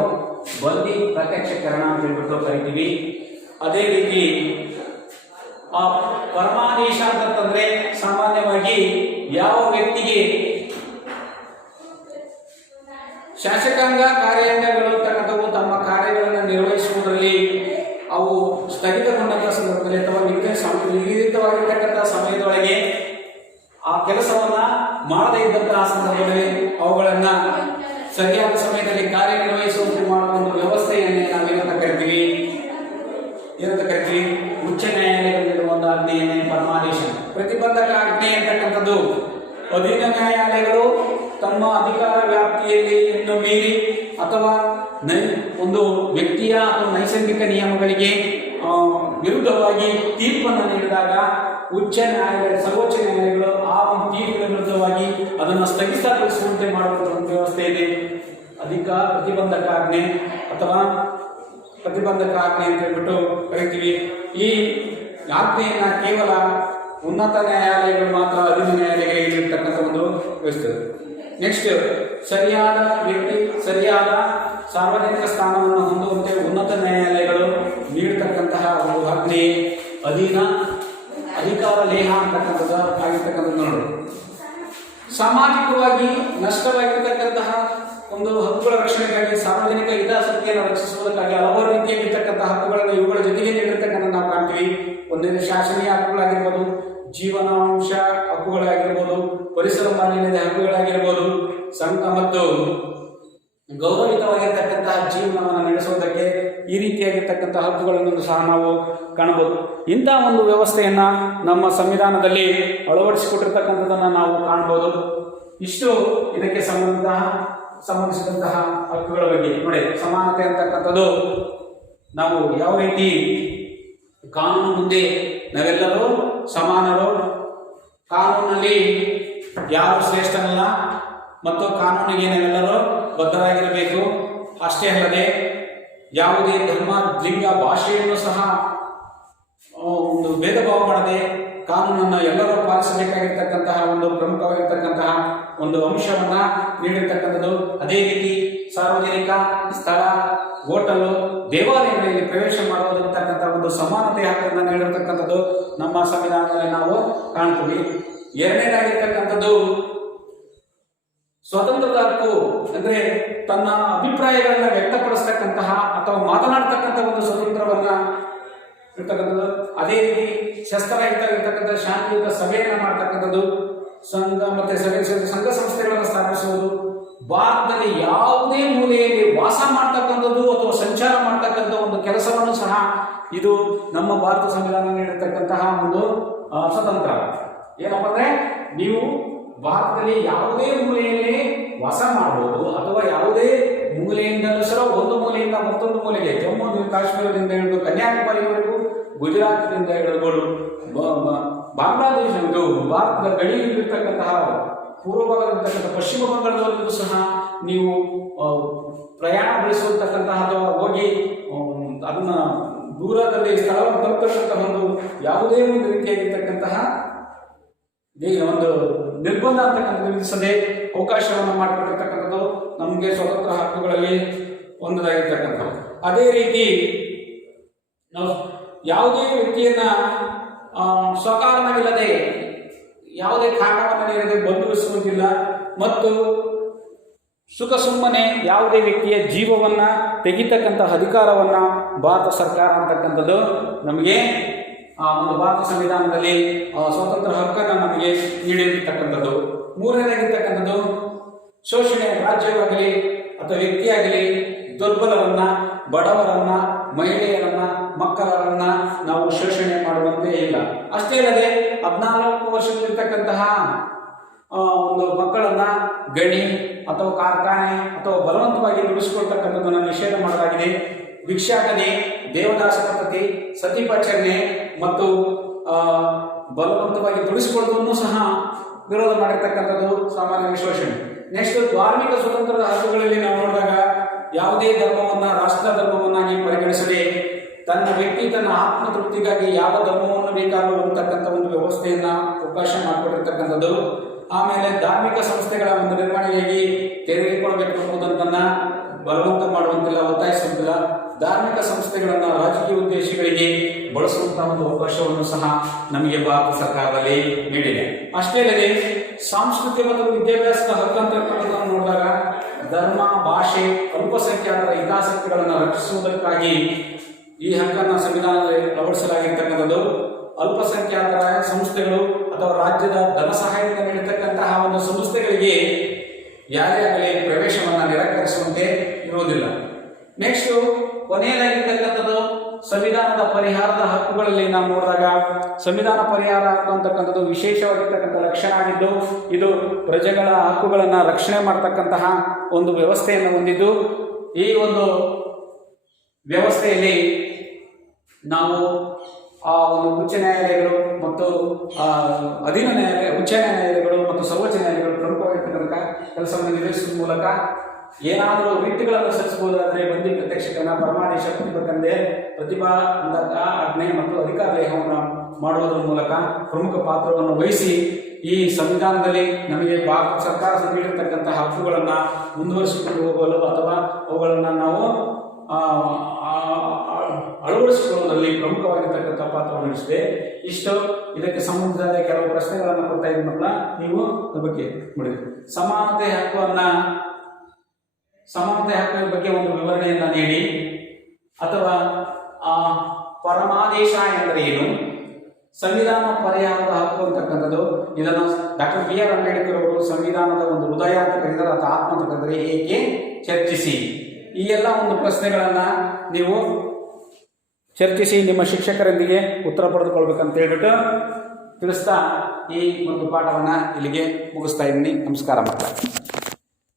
ಬಂದಿ ಪ್ರತ್ಯಕ್ಷೀಕರಣ ಅಂತ ಹೇಳ್ಬಿಟ್ಟು ಕರಿತೀವಿ. ಅದೇ ರೀತಿ ಪರಮಾದೇಶ ಅಂತಂದ್ರೆ ಸಾಮಾನ್ಯವಾಗಿ ಯಾವ ವ್ಯಕ್ತಿಗೆ ಶಾಸಕಾಂಗ ಕಾರ್ಯಾಂಗಗಳು ಅಂತಕ್ಕಂಥವು ತಮ್ಮ ಕಾರ್ಯಗಳನ್ನು ನಿರ್ವಹಿಸುವುದರಲ್ಲಿ ಅವು ಸ್ಥಗಿತಗೊಂಡಂತಹ ಸಂದರ್ಭದಲ್ಲಿ ಅಥವಾ ನಿಗದಿತವಾಗಿರ್ತಕ್ಕಂಥ ಸಮಯದೊಳಗೆ ಆ ಕೆಲಸವನ್ನ ಮಾಡದೇ ಇದ್ದಂತಹ ಸಂದರ್ಭದಲ್ಲಿ ಅವುಗಳನ್ನ ಸರಿಯಾದ ಸಮಯದಲ್ಲಿ ಕಾರ್ಯನಿರ್ವಹಿಸುವಂತೆ ಮಾಡುವ ಒಂದು ವ್ಯವಸ್ಥೆಯನ್ನೇ ನಾವೇನಂತ ಕರಿತೀವಿ? ಉಚ್ಚ ನ್ಯಾಯಾಲಯಗಳಿರುವ ಒಂದು ಆಜ್ಞೆಯನ್ನೇ ಪರಮಾದೇಶ. ಪ್ರತಿಬಂಧಕ ಆಜ್ಞೆ ಅಂತಕ್ಕಂಥದ್ದು ಅಧೀನ ನ್ಯಾಯಾಲಯಗಳು ತಮ್ಮ ಅಧಿಕಾರ ವ್ಯಾಪ್ತಿಯಲ್ಲಿ ಇನ್ನು ಮೀರಿ ಅಥವಾ ಒಂದು ವ್ಯಕ್ತಿಯ ಅಥವಾ ನೈಸರ್ಗಿಕ ನಿಯಮಗಳಿಗೆ ವಿರುದ್ಧವಾಗಿ ತೀರ್ಪನ್ನು ನೀಡಿದಾಗ ಉಚ್ಚ ನ್ಯಾಯಾಲಯ ಸರ್ವೋಚ್ಚ ನ್ಯಾಯಾಲಯಗಳು ಆ ಒಂದು ತೀರ್ಪಿನ ವಿರುದ್ಧವಾಗಿ ಅದನ್ನು ಸ್ಥಗಿತಗೊಳಿಸುವಂತೆ ಮಾಡುವ ಒಂದು ವ್ಯವಸ್ಥೆ ಇದೆ. ಪ್ರತಿಬಂಧಕ ಆಜ್ಞೆ ಅಥವಾ ಪ್ರತಿಬಂಧಕ ಆಜ್ಞೆ ಅಂತ ಹೇಳ್ಬಿಟ್ಟು ಕರಿತೀವಿ. ಈ ಆಜ್ಞೆಯನ್ನ ಕೇವಲ ಉನ್ನತ ನ್ಯಾಯಾಲಯಗಳು ಮಾತ್ರ ಅಧೀನ ನ್ಯಾಯಾಲಯಗಳಿಗೆ ನೀಡತಕ್ಕಂಥ ಒಂದು ವ್ಯವಸ್ಥೆ. ನೆಕ್ಸ್ಟ್, ಸರಿಯಾದ ವ್ಯಕ್ತಿ ಸರಿಯಾದ ಸಾರ್ವಜನಿಕ ಸ್ಥಾನವನ್ನು ಹೊಂದುವಂತೆ ಉನ್ನತ ನ್ಯಾಯಾಲಯಗಳು ನೀಡತಕ್ಕಂತಹ ಒಂದು ಆಜ್ಞೆ ಅಧೀನ ಅಧಿಕಾರ ಲೇಹ ಅಂತಕ್ಕಂಥದ್ದು ಆಗಿರ್ತಕ್ಕಂಥದ್ದು ನೋಡಿ. ಸಾಮಾಜಿಕವಾಗಿ ನಷ್ಟವಾಗಿರ್ತಕ್ಕಂತಹ ಒಂದು ಹಕ್ಕುಗಳ ರಕ್ಷಣೆಗಾಗಿ ಸಾರ್ವಜನಿಕ ಹಿತಾಸಕ್ತಿಯನ್ನು ರಕ್ಷಿಸುವುದಕ್ಕಾಗಿ ಹಲವಾರು ರೀತಿಯಾಗಿರ್ತಕ್ಕಂತಹ ಹಕ್ಕುಗಳನ್ನು ಇವುಗಳ ಜೊತೆಗೆ ನೀಡಿರ್ತಕ್ಕಂಥ ನಾವು ಕಾಣ್ತೀವಿ. ಒಂದೇನು ಶಾಸನೀಯ ಹಕ್ಕುಗಳಾಗಿರ್ಬೋದು, ಜೀವನಾಂಶ ಹಕ್ಕುಗಳಾಗಿರ್ಬೋದು, ಪರಿಸರ ಮಾಲಿನ್ಯದ ಹಕ್ಕುಗಳಾಗಿರ್ಬೋದು, ಸಂಘ ಮತ್ತು ಗೌರವಿತವಾಗಿರ್ತಕ್ಕಂತಹ ಜೀವನವನ್ನು ನಡೆಸುವುದಕ್ಕೆ ಈ ರೀತಿಯಾಗಿರ್ತಕ್ಕಂತಹ ಹಕ್ಕುಗಳನ್ನು ಸಹ ನಾವು ಕಾಣಬಹುದು. ಇಂತಹ ಒಂದು ವ್ಯವಸ್ಥೆಯನ್ನ ನಮ್ಮ ಸಂವಿಧಾನದಲ್ಲಿ ಅಳವಡಿಸಿಕೊಟ್ಟಿರ್ತಕ್ಕಂಥದ್ದನ್ನು ನಾವು ಕಾಣಬಹುದು. ಇಷ್ಟು ಇದಕ್ಕೆ ಸಂಬಂಧಿಸಿದಂತಹ ಹಕ್ಕುಗಳ ಬಗ್ಗೆ ನೋಡಿ. ಸಮಾನತೆ ಅಂತಕ್ಕಂಥದ್ದು ನಾವು ಯಾವ ರೀತಿ ಕಾನೂನು ಮುಂದೆ ನಾವೆಲ್ಲರೂ ಸಮಾನರು, ಕಾನೂನಲ್ಲಿ ಯಾರು ಶ್ರೇಷ್ಠನಲ್ಲ ಮತ್ತು ಕಾನೂನಿಗೆ ನಾವೆಲ್ಲರೂ ಬದ್ಧರಾಗಿರಬೇಕು. ಅಷ್ಟೇ ಅಲ್ಲದೆ ಯಾವುದೇ ಧರ್ಮ, ಲಿಂಗ, ಭಾಷೆಯನ್ನು ಸಹ ಒಂದು ಭೇದ ಭಾವ ಮಾಡದೆ ಕಾನೂನನ್ನು ಎಲ್ಲರೂ ಪಾಲಿಸಬೇಕಾಗಿರ್ತಕ್ಕಂತಹ ಒಂದು ಪ್ರಮುಖವಾಗಿರ್ತಕ್ಕಂತಹ ಒಂದು ಅಂಶವನ್ನ ನೀಡಿರ್ತಕ್ಕಂಥದ್ದು. ಅದೇ ರೀತಿ ಸಾರ್ವಜನಿಕ ಸ್ಥಳ, ಹೋಟೆಲು, ದೇವಾಲಯಗಳಲ್ಲಿ ಪ್ರವೇಶ ಮಾಡುವುದಕ್ಕಂಥ ಒಂದು ಸಮಾನತೆ ಹಕ್ಕನ್ನು ನೀಡಿರ್ತಕ್ಕಂಥದ್ದು ನಮ್ಮ ಸಂವಿಧಾನದಲ್ಲಿ ನಾವು ಕಾಣ್ತೀವಿ. ಎರಡನೇದಾಗಿರ್ತಕ್ಕಂಥದ್ದು ಸ್ವತಂತ್ರದ ಹಕ್ಕು, ಅಂದ್ರೆ ತನ್ನ ಅಭಿಪ್ರಾಯಗಳನ್ನ ವ್ಯಕ್ತಪಡಿಸ್ತಕ್ಕಂತಹ ಅಥವಾ ಮಾತನಾಡ್ತಕ್ಕಂಥ ಒಂದು ಸ್ವತಂತ್ರವನ್ನ ಇರ್ತಕ್ಕಂಥದ್ದು. ಅದೇ ರೀತಿ ಶಸ್ತ್ರರಹಿತವಾಗಿರ್ತಕ್ಕಂಥ ಶಾಂತಿಯುತ ಸಭೆಯನ್ನ ಮಾಡ್ತಕ್ಕಂಥದ್ದು, ಸಂಘ ಮತ್ತೆ ಸಂಘ ಸಂಸ್ಥೆಗಳನ್ನು ಸ್ಥಾಪಿಸುವುದು, ಭಾರತದಲ್ಲಿ ಯಾವುದೇ ಮೂಲೆಯಲ್ಲಿ ವಾಸ ಮಾಡ್ತಕ್ಕಂಥದ್ದು ಅಥವಾ ಸಂಚಾರ ಮಾಡ್ತಕ್ಕಂಥ ಒಂದು ಕೆಲಸವನ್ನು ಸಹ ಇದು ನಮ್ಮ ಭಾರತ ಸಂವಿಧಾನ ನೀಡಿರ್ತಕ್ಕಂತಹ ಒಂದು ಸ್ವತಂತ್ರ. ಏನಪ್ಪ ಅಂದ್ರೆ ನೀವು ಭಾರತದಲ್ಲಿ ಯಾವುದೇ ಮೂಲೆಯಲ್ಲಿ ವಾಸ ಮಾಡಬಹುದು ಅಥವಾ ಯಾವುದೇ ಮೂಲೆಯಿಂದಲೂ ಸಹ ಒಂದು ಮೂಲೆಯಿಂದ ಮತ್ತೊಂದು ಮೂಲೆಗೆ, ಜಮ್ಮು ಕಾಶ್ಮೀರದಿಂದ ಹಿಡಿದು ಕನ್ಯಾಕುಮಾರಿವರೆಗೂ, ಗುಜರಾತ್ನಿಂದ ಹಿಡಿದು ಬಾಂಗ್ಲಾದೇಶ, ಇದು ಭಾರತದ ಗಡಿಯಲ್ಲಿರ್ತಕ್ಕಂತಹ ಪೂರ್ವ ಭಾಗದಲ್ಲಿರ್ತಕ್ಕಂಥ ಪಶ್ಚಿಮ ಬಂಗಾಳದವರೆಗೂ ಸಹ ನೀವು ಪ್ರಯಾಣ ಬೆಳೆಸುವಂತಕ್ಕಂತಹ ಅಥವಾ ಹೋಗಿ ಅದನ್ನ ದೂರದಲ್ಲಿ ಸ್ಥಳವನ್ನು ತಲುಪತಕ್ಕಂತಹ ಒಂದು ಯಾವುದೇ ಒಂದು ರೀತಿಯಾಗಿರ್ತಕ್ಕಂತಹ ಒಂದು ನಿರ್ಬಂಧ ಅಂತಕ್ಕಂಥ ವಿಧಿಸದೆ ಅವಕಾಶವನ್ನು ಮಾಡಿಕೊಟ್ಟಿರ್ತಕ್ಕಂಥದ್ದು ನಮಗೆ ಸ್ವತಂತ್ರ ಹಕ್ಕುಗಳಲ್ಲಿ ಒಂದಾಗಿರ್ತಕ್ಕಂಥದ್ದು. ಅದೇ ರೀತಿ ನಾವು ಯಾವುದೇ ವ್ಯಕ್ತಿಯನ್ನ ಸ್ವಕಾರಣವಿಲ್ಲದೆ ಯಾವುದೇ ಕಾರಣವನ್ನು ನೀಡದೆ ಬಂಧಿಸುವುದಿಲ್ಲ ಮತ್ತು ಸುಖ ಸುಮ್ಮನೆ ಯಾವುದೇ ವ್ಯಕ್ತಿಯ ಜೀವವನ್ನ ತೆಗಿತಕ್ಕಂಥ ಅಧಿಕಾರವನ್ನ ಭಾರತ ಸರ್ಕಾರ ಅಂತಕ್ಕಂಥದ್ದು ನಮಗೆ ಒಂದು ಭಾರತ ಸಂವಿಧಾನದಲ್ಲಿ ಸ್ವತಂತ್ರ ಹಕ್ಕನ್ನು ನಮಗೆ ನೀಡಿರ್ತಕ್ಕಂಥದ್ದು. ಮೂರನೇದಾಗಿರ್ತಕ್ಕಂಥದ್ದು ಶೋಷಣೆ, ರಾಜ್ಯವಾಗಲಿ ಅಥವಾ ವ್ಯಕ್ತಿಯಾಗಲಿ ದುರ್ಬಲರನ್ನ, ಬಡವರನ್ನ, ಮಹಿಳೆಯರನ್ನ, ಮಕ್ಕಳರನ್ನ ನಾವು ಶೋಷಣೆ ಮಾಡುವಂತೆ ಇಲ್ಲ. ಅಷ್ಟೇ ಅಲ್ಲದೆ 14 ವರ್ಷದಲ್ಲಿರ್ತಕ್ಕಂತಹ ಒಂದು ಮಕ್ಕಳನ್ನ ಗಣಿ ಅಥವಾ ಕಾರ್ಖಾನೆ ಅಥವಾ ಬಲವಂತವಾಗಿ ದುಡಿಸಿಕೊಳ್ತಕ್ಕಂಥದ್ದನ್ನು ನಿಷೇಧ ಮಾಡಲಾಗಿದೆ. ಭಿಕ್ಷಾಟನೆ, ದೇವದಾಸ ಪದ್ಧತಿ, ಸತಿಪಾಚರಣೆ ಮತ್ತು ಬಲವಂತವಾಗಿ ದುಡಿಸಿಕೊಳ್ಳುವುದನ್ನು ಸಹ ವಿರೋಧ ಮಾಡಿರ್ತಕ್ಕಂಥದ್ದು ಸಾಮಾನ್ಯ ಶೋಷಣೆ. ನೆಕ್ಸ್ಟ್, ಧಾರ್ಮಿಕ ಸ್ವತಂತ್ರದ ಹಕ್ಕುಗಳಲ್ಲಿ ನಾವು ನೋಡಿದಾಗ ಯಾವುದೇ ಧರ್ಮವನ್ನ ರಾಷ್ಟ್ರ ಧರ್ಮವನ್ನಾಗಿ ಪರಿಗಣಿಸದೆ ತನ್ನ ವ್ಯಕ್ತಿ ತನ್ನ ಆತ್ಮತೃಪ್ತಿಗಾಗಿ ಯಾವ ಧರ್ಮವನ್ನು ಬೇಕಾದರೂ ಅಂತಕ್ಕಂಥ ಒಂದು ವ್ಯವಸ್ಥೆಯನ್ನ ಅವಕಾಶ ಮಾಡಿಕೊಟ್ಟಿರ್ತಕ್ಕಂಥದ್ದು. ಆಮೇಲೆ ಧಾರ್ಮಿಕ ಸಂಸ್ಥೆಗಳ ಒಂದು ನಿರ್ವಹಣೆಯಾಗಿ ತೆರೆದುಕೊಳ್ಬೇಕು ಎಂಬುದನ್ನ ಬಲವಂತ ಮಾಡುವಂತಿಲ್ಲ, ಒತ್ತಾಯಿಸುವಂತಿಲ್ಲ. ಧಾರ್ಮಿಕ ಸಂಸ್ಥೆಗಳನ್ನು ರಾಜಕೀಯ ಉದ್ದೇಶಗಳಿಗೆ ಬಳಸುವಂತಹ ಒಂದು ಅವಕಾಶವನ್ನು ಸಹ ನಮಗೆ ಭಾರತ ಸರ್ಕಾರದಲ್ಲಿ ನೀಡಿದೆ. ಅಷ್ಟೇ ಅಲ್ಲದೆ ಸಾಂಸ್ಕೃತಿಕ ಮತ್ತು ವಿದ್ಯಾಭ್ಯಾಸದ ಹಕ್ಕಂತಕ್ಕಂಥದ್ದನ್ನು ನೋಡಿದಾಗ ಧರ್ಮ, ಭಾಷೆ, ಅಲ್ಪಸಂಖ್ಯಾತರ ಹಿತಾಸಕ್ತಿಗಳನ್ನು ರಕ್ಷಿಸುವುದಕ್ಕಾಗಿ ಈ ಹಕ್ಕನ್ನು ಸಂವಿಧಾನದಲ್ಲಿ ಅಳವಡಿಸಲಾಗಿರ್ತಕ್ಕಂಥದ್ದು. ಅಲ್ಪಸಂಖ್ಯಾತರ ಸಂಸ್ಥೆಗಳು ಅಥವಾ ರಾಜ್ಯದ ಧನ ಸಹಾಯದಿಂದ ನೀಡತಕ್ಕಂತಹ ಒಂದು ಸಂಸ್ಥೆಗಳಿಗೆ ಯಾರೇ ಆಗಲಿ ಪ್ರವೇಶವನ್ನು ನಿರಾಕರಿಸುವಂತೆ ಇರುವುದಿಲ್ಲ. ನೆಕ್ಸ್ಟ್, ಕೊನೆಯದಾಗಿರ್ತಕ್ಕಂಥದ್ದು ಸಂವಿಧಾನದ ಪರಿಹಾರದ ಹಕ್ಕುಗಳಲ್ಲಿ ನಾವು ನೋಡಿದಾಗ ಸಂವಿಧಾನ ಪರಿಹಾರ ಹಕ್ಕು ಅಂತಕ್ಕಂಥದ್ದು ವಿಶೇಷವಾಗಿರ್ತಕ್ಕಂಥ ಲಕ್ಷಣ ಆಗಿದ್ದು ಇದು ಪ್ರಜೆಗಳ ಹಕ್ಕುಗಳನ್ನು ರಕ್ಷಣೆ ಮಾಡತಕ್ಕಂತಹ ಒಂದು ವ್ಯವಸ್ಥೆಯನ್ನು ಹೊಂದಿದ್ದು, ಈ ಒಂದು ವ್ಯವಸ್ಥೆಯಲ್ಲಿ ನಾವು ಒಂದು ಉಚ್ಚ ನ್ಯಾಯಾಲಯಗಳು ಮತ್ತು ಅಧೀನ ನ್ಯಾಯಾಲಯ, ಉಚ್ಚ ನ್ಯಾಯಾಲಯಗಳು ಮತ್ತು ಸರ್ವೋಚ್ಚ ನ್ಯಾಯಾಲಯಗಳು ಪ್ರಮುಖವಾಗಿರ್ತಕ್ಕಂಥ ಕೆಲಸವನ್ನು ನಿರ್ವಹಿಸುವ ಮೂಲಕ ಏನಾದರೂ ರಿಟ್ಗಳನ್ನು ಸಲ್ಲಿಸಬಹುದಾದರೆ ಬಂದಿ ಪ್ರತ್ಯಕ್ಷಕರಣ ಪರಮಾದೇಶ ಪ್ರತಿಭಟನೆ ಪ್ರತಿಭಾಂಧಕ ಆಜ್ಞೆ ಮತ್ತು ಅಧಿಕಾರ ಲೇಹವನ್ನು ಮಾಡುವುದರ ಮೂಲಕ ಪ್ರಮುಖ ಪಾತ್ರವನ್ನು ವಹಿಸಿ ಈ ಸಂವಿಧಾನದಲ್ಲಿ ನಮಗೆ ಭಾರತ ಸರ್ಕಾರ ನೀಡಿರತಕ್ಕಂತಹ ಹಕ್ಕುಗಳನ್ನು ಮುಂದುವರಿಸಿಕೊಂಡು ಹೋಗಲು ಅಥವಾ ಅವುಗಳನ್ನು ನಾವು ಅಳವಡಿಸಿಕೊಳ್ಳುವುದರಲ್ಲಿ ಪ್ರಮುಖವಾಗಿರ್ತಕ್ಕಂಥ ಪಾತ್ರವನ್ನು ವಹಿಸಿದೆ. ಇಷ್ಟು ಇದಕ್ಕೆ ಸಂಬಂಧಿಸಿದ ಕೆಲವು ಪ್ರಶ್ನೆಗಳನ್ನು ಕೊಡ್ತಾ ಇದ್ದೀನಿ ಮಕ್ಕಳ, ನೀವು ಅದ್ರ ಬಗ್ಗೆ ನೋಡಿದ್ರಿ. ಸಮಾನತೆ ಹಕ್ಕಿನ ಬಗ್ಗೆ ಒಂದು ವಿವರಣೆಯನ್ನು ನೀಡಿ, ಅಥವಾ ಪರಮಾದೇಶ ಎಂದರೆ ಏನು, ಸಂವಿಧಾನ ಪರಿಹಾರದ ಹಕ್ಕು ಅಂತಕ್ಕಂಥದ್ದು, ಇದನ್ನು ಡಾಕ್ಟರ್ BR ಅಂಬೇಡ್ಕರ್ ಅವರು ಸಂವಿಧಾನದ ಒಂದು ಹೃದಯ ಅಂತ ಕರೆದರೆ ಅಥವಾ ಆತ್ಮ ಅಂತ ಕರೆದರೆ ಏಕೆ ಚರ್ಚಿಸಿ. ಈ ಎಲ್ಲ ಒಂದು ಪ್ರಶ್ನೆಗಳನ್ನು ನೀವು ಚರ್ಚಿಸಿ ನಿಮ್ಮ ಶಿಕ್ಷಕರೊಂದಿಗೆ ಉತ್ತರ ಪಡೆದುಕೊಳ್ಬೇಕಂತ ಹೇಳ್ಬಿಟ್ಟು ತಿಳಿಸ್ತಾ ಈ ಒಂದು ಪಾಠವನ್ನು ಇಲ್ಲಿಗೆ ಮುಗಿಸ್ತಾ ಇದ್ದೀನಿ. ನಮಸ್ಕಾರ ಮಕ್ಕಳ.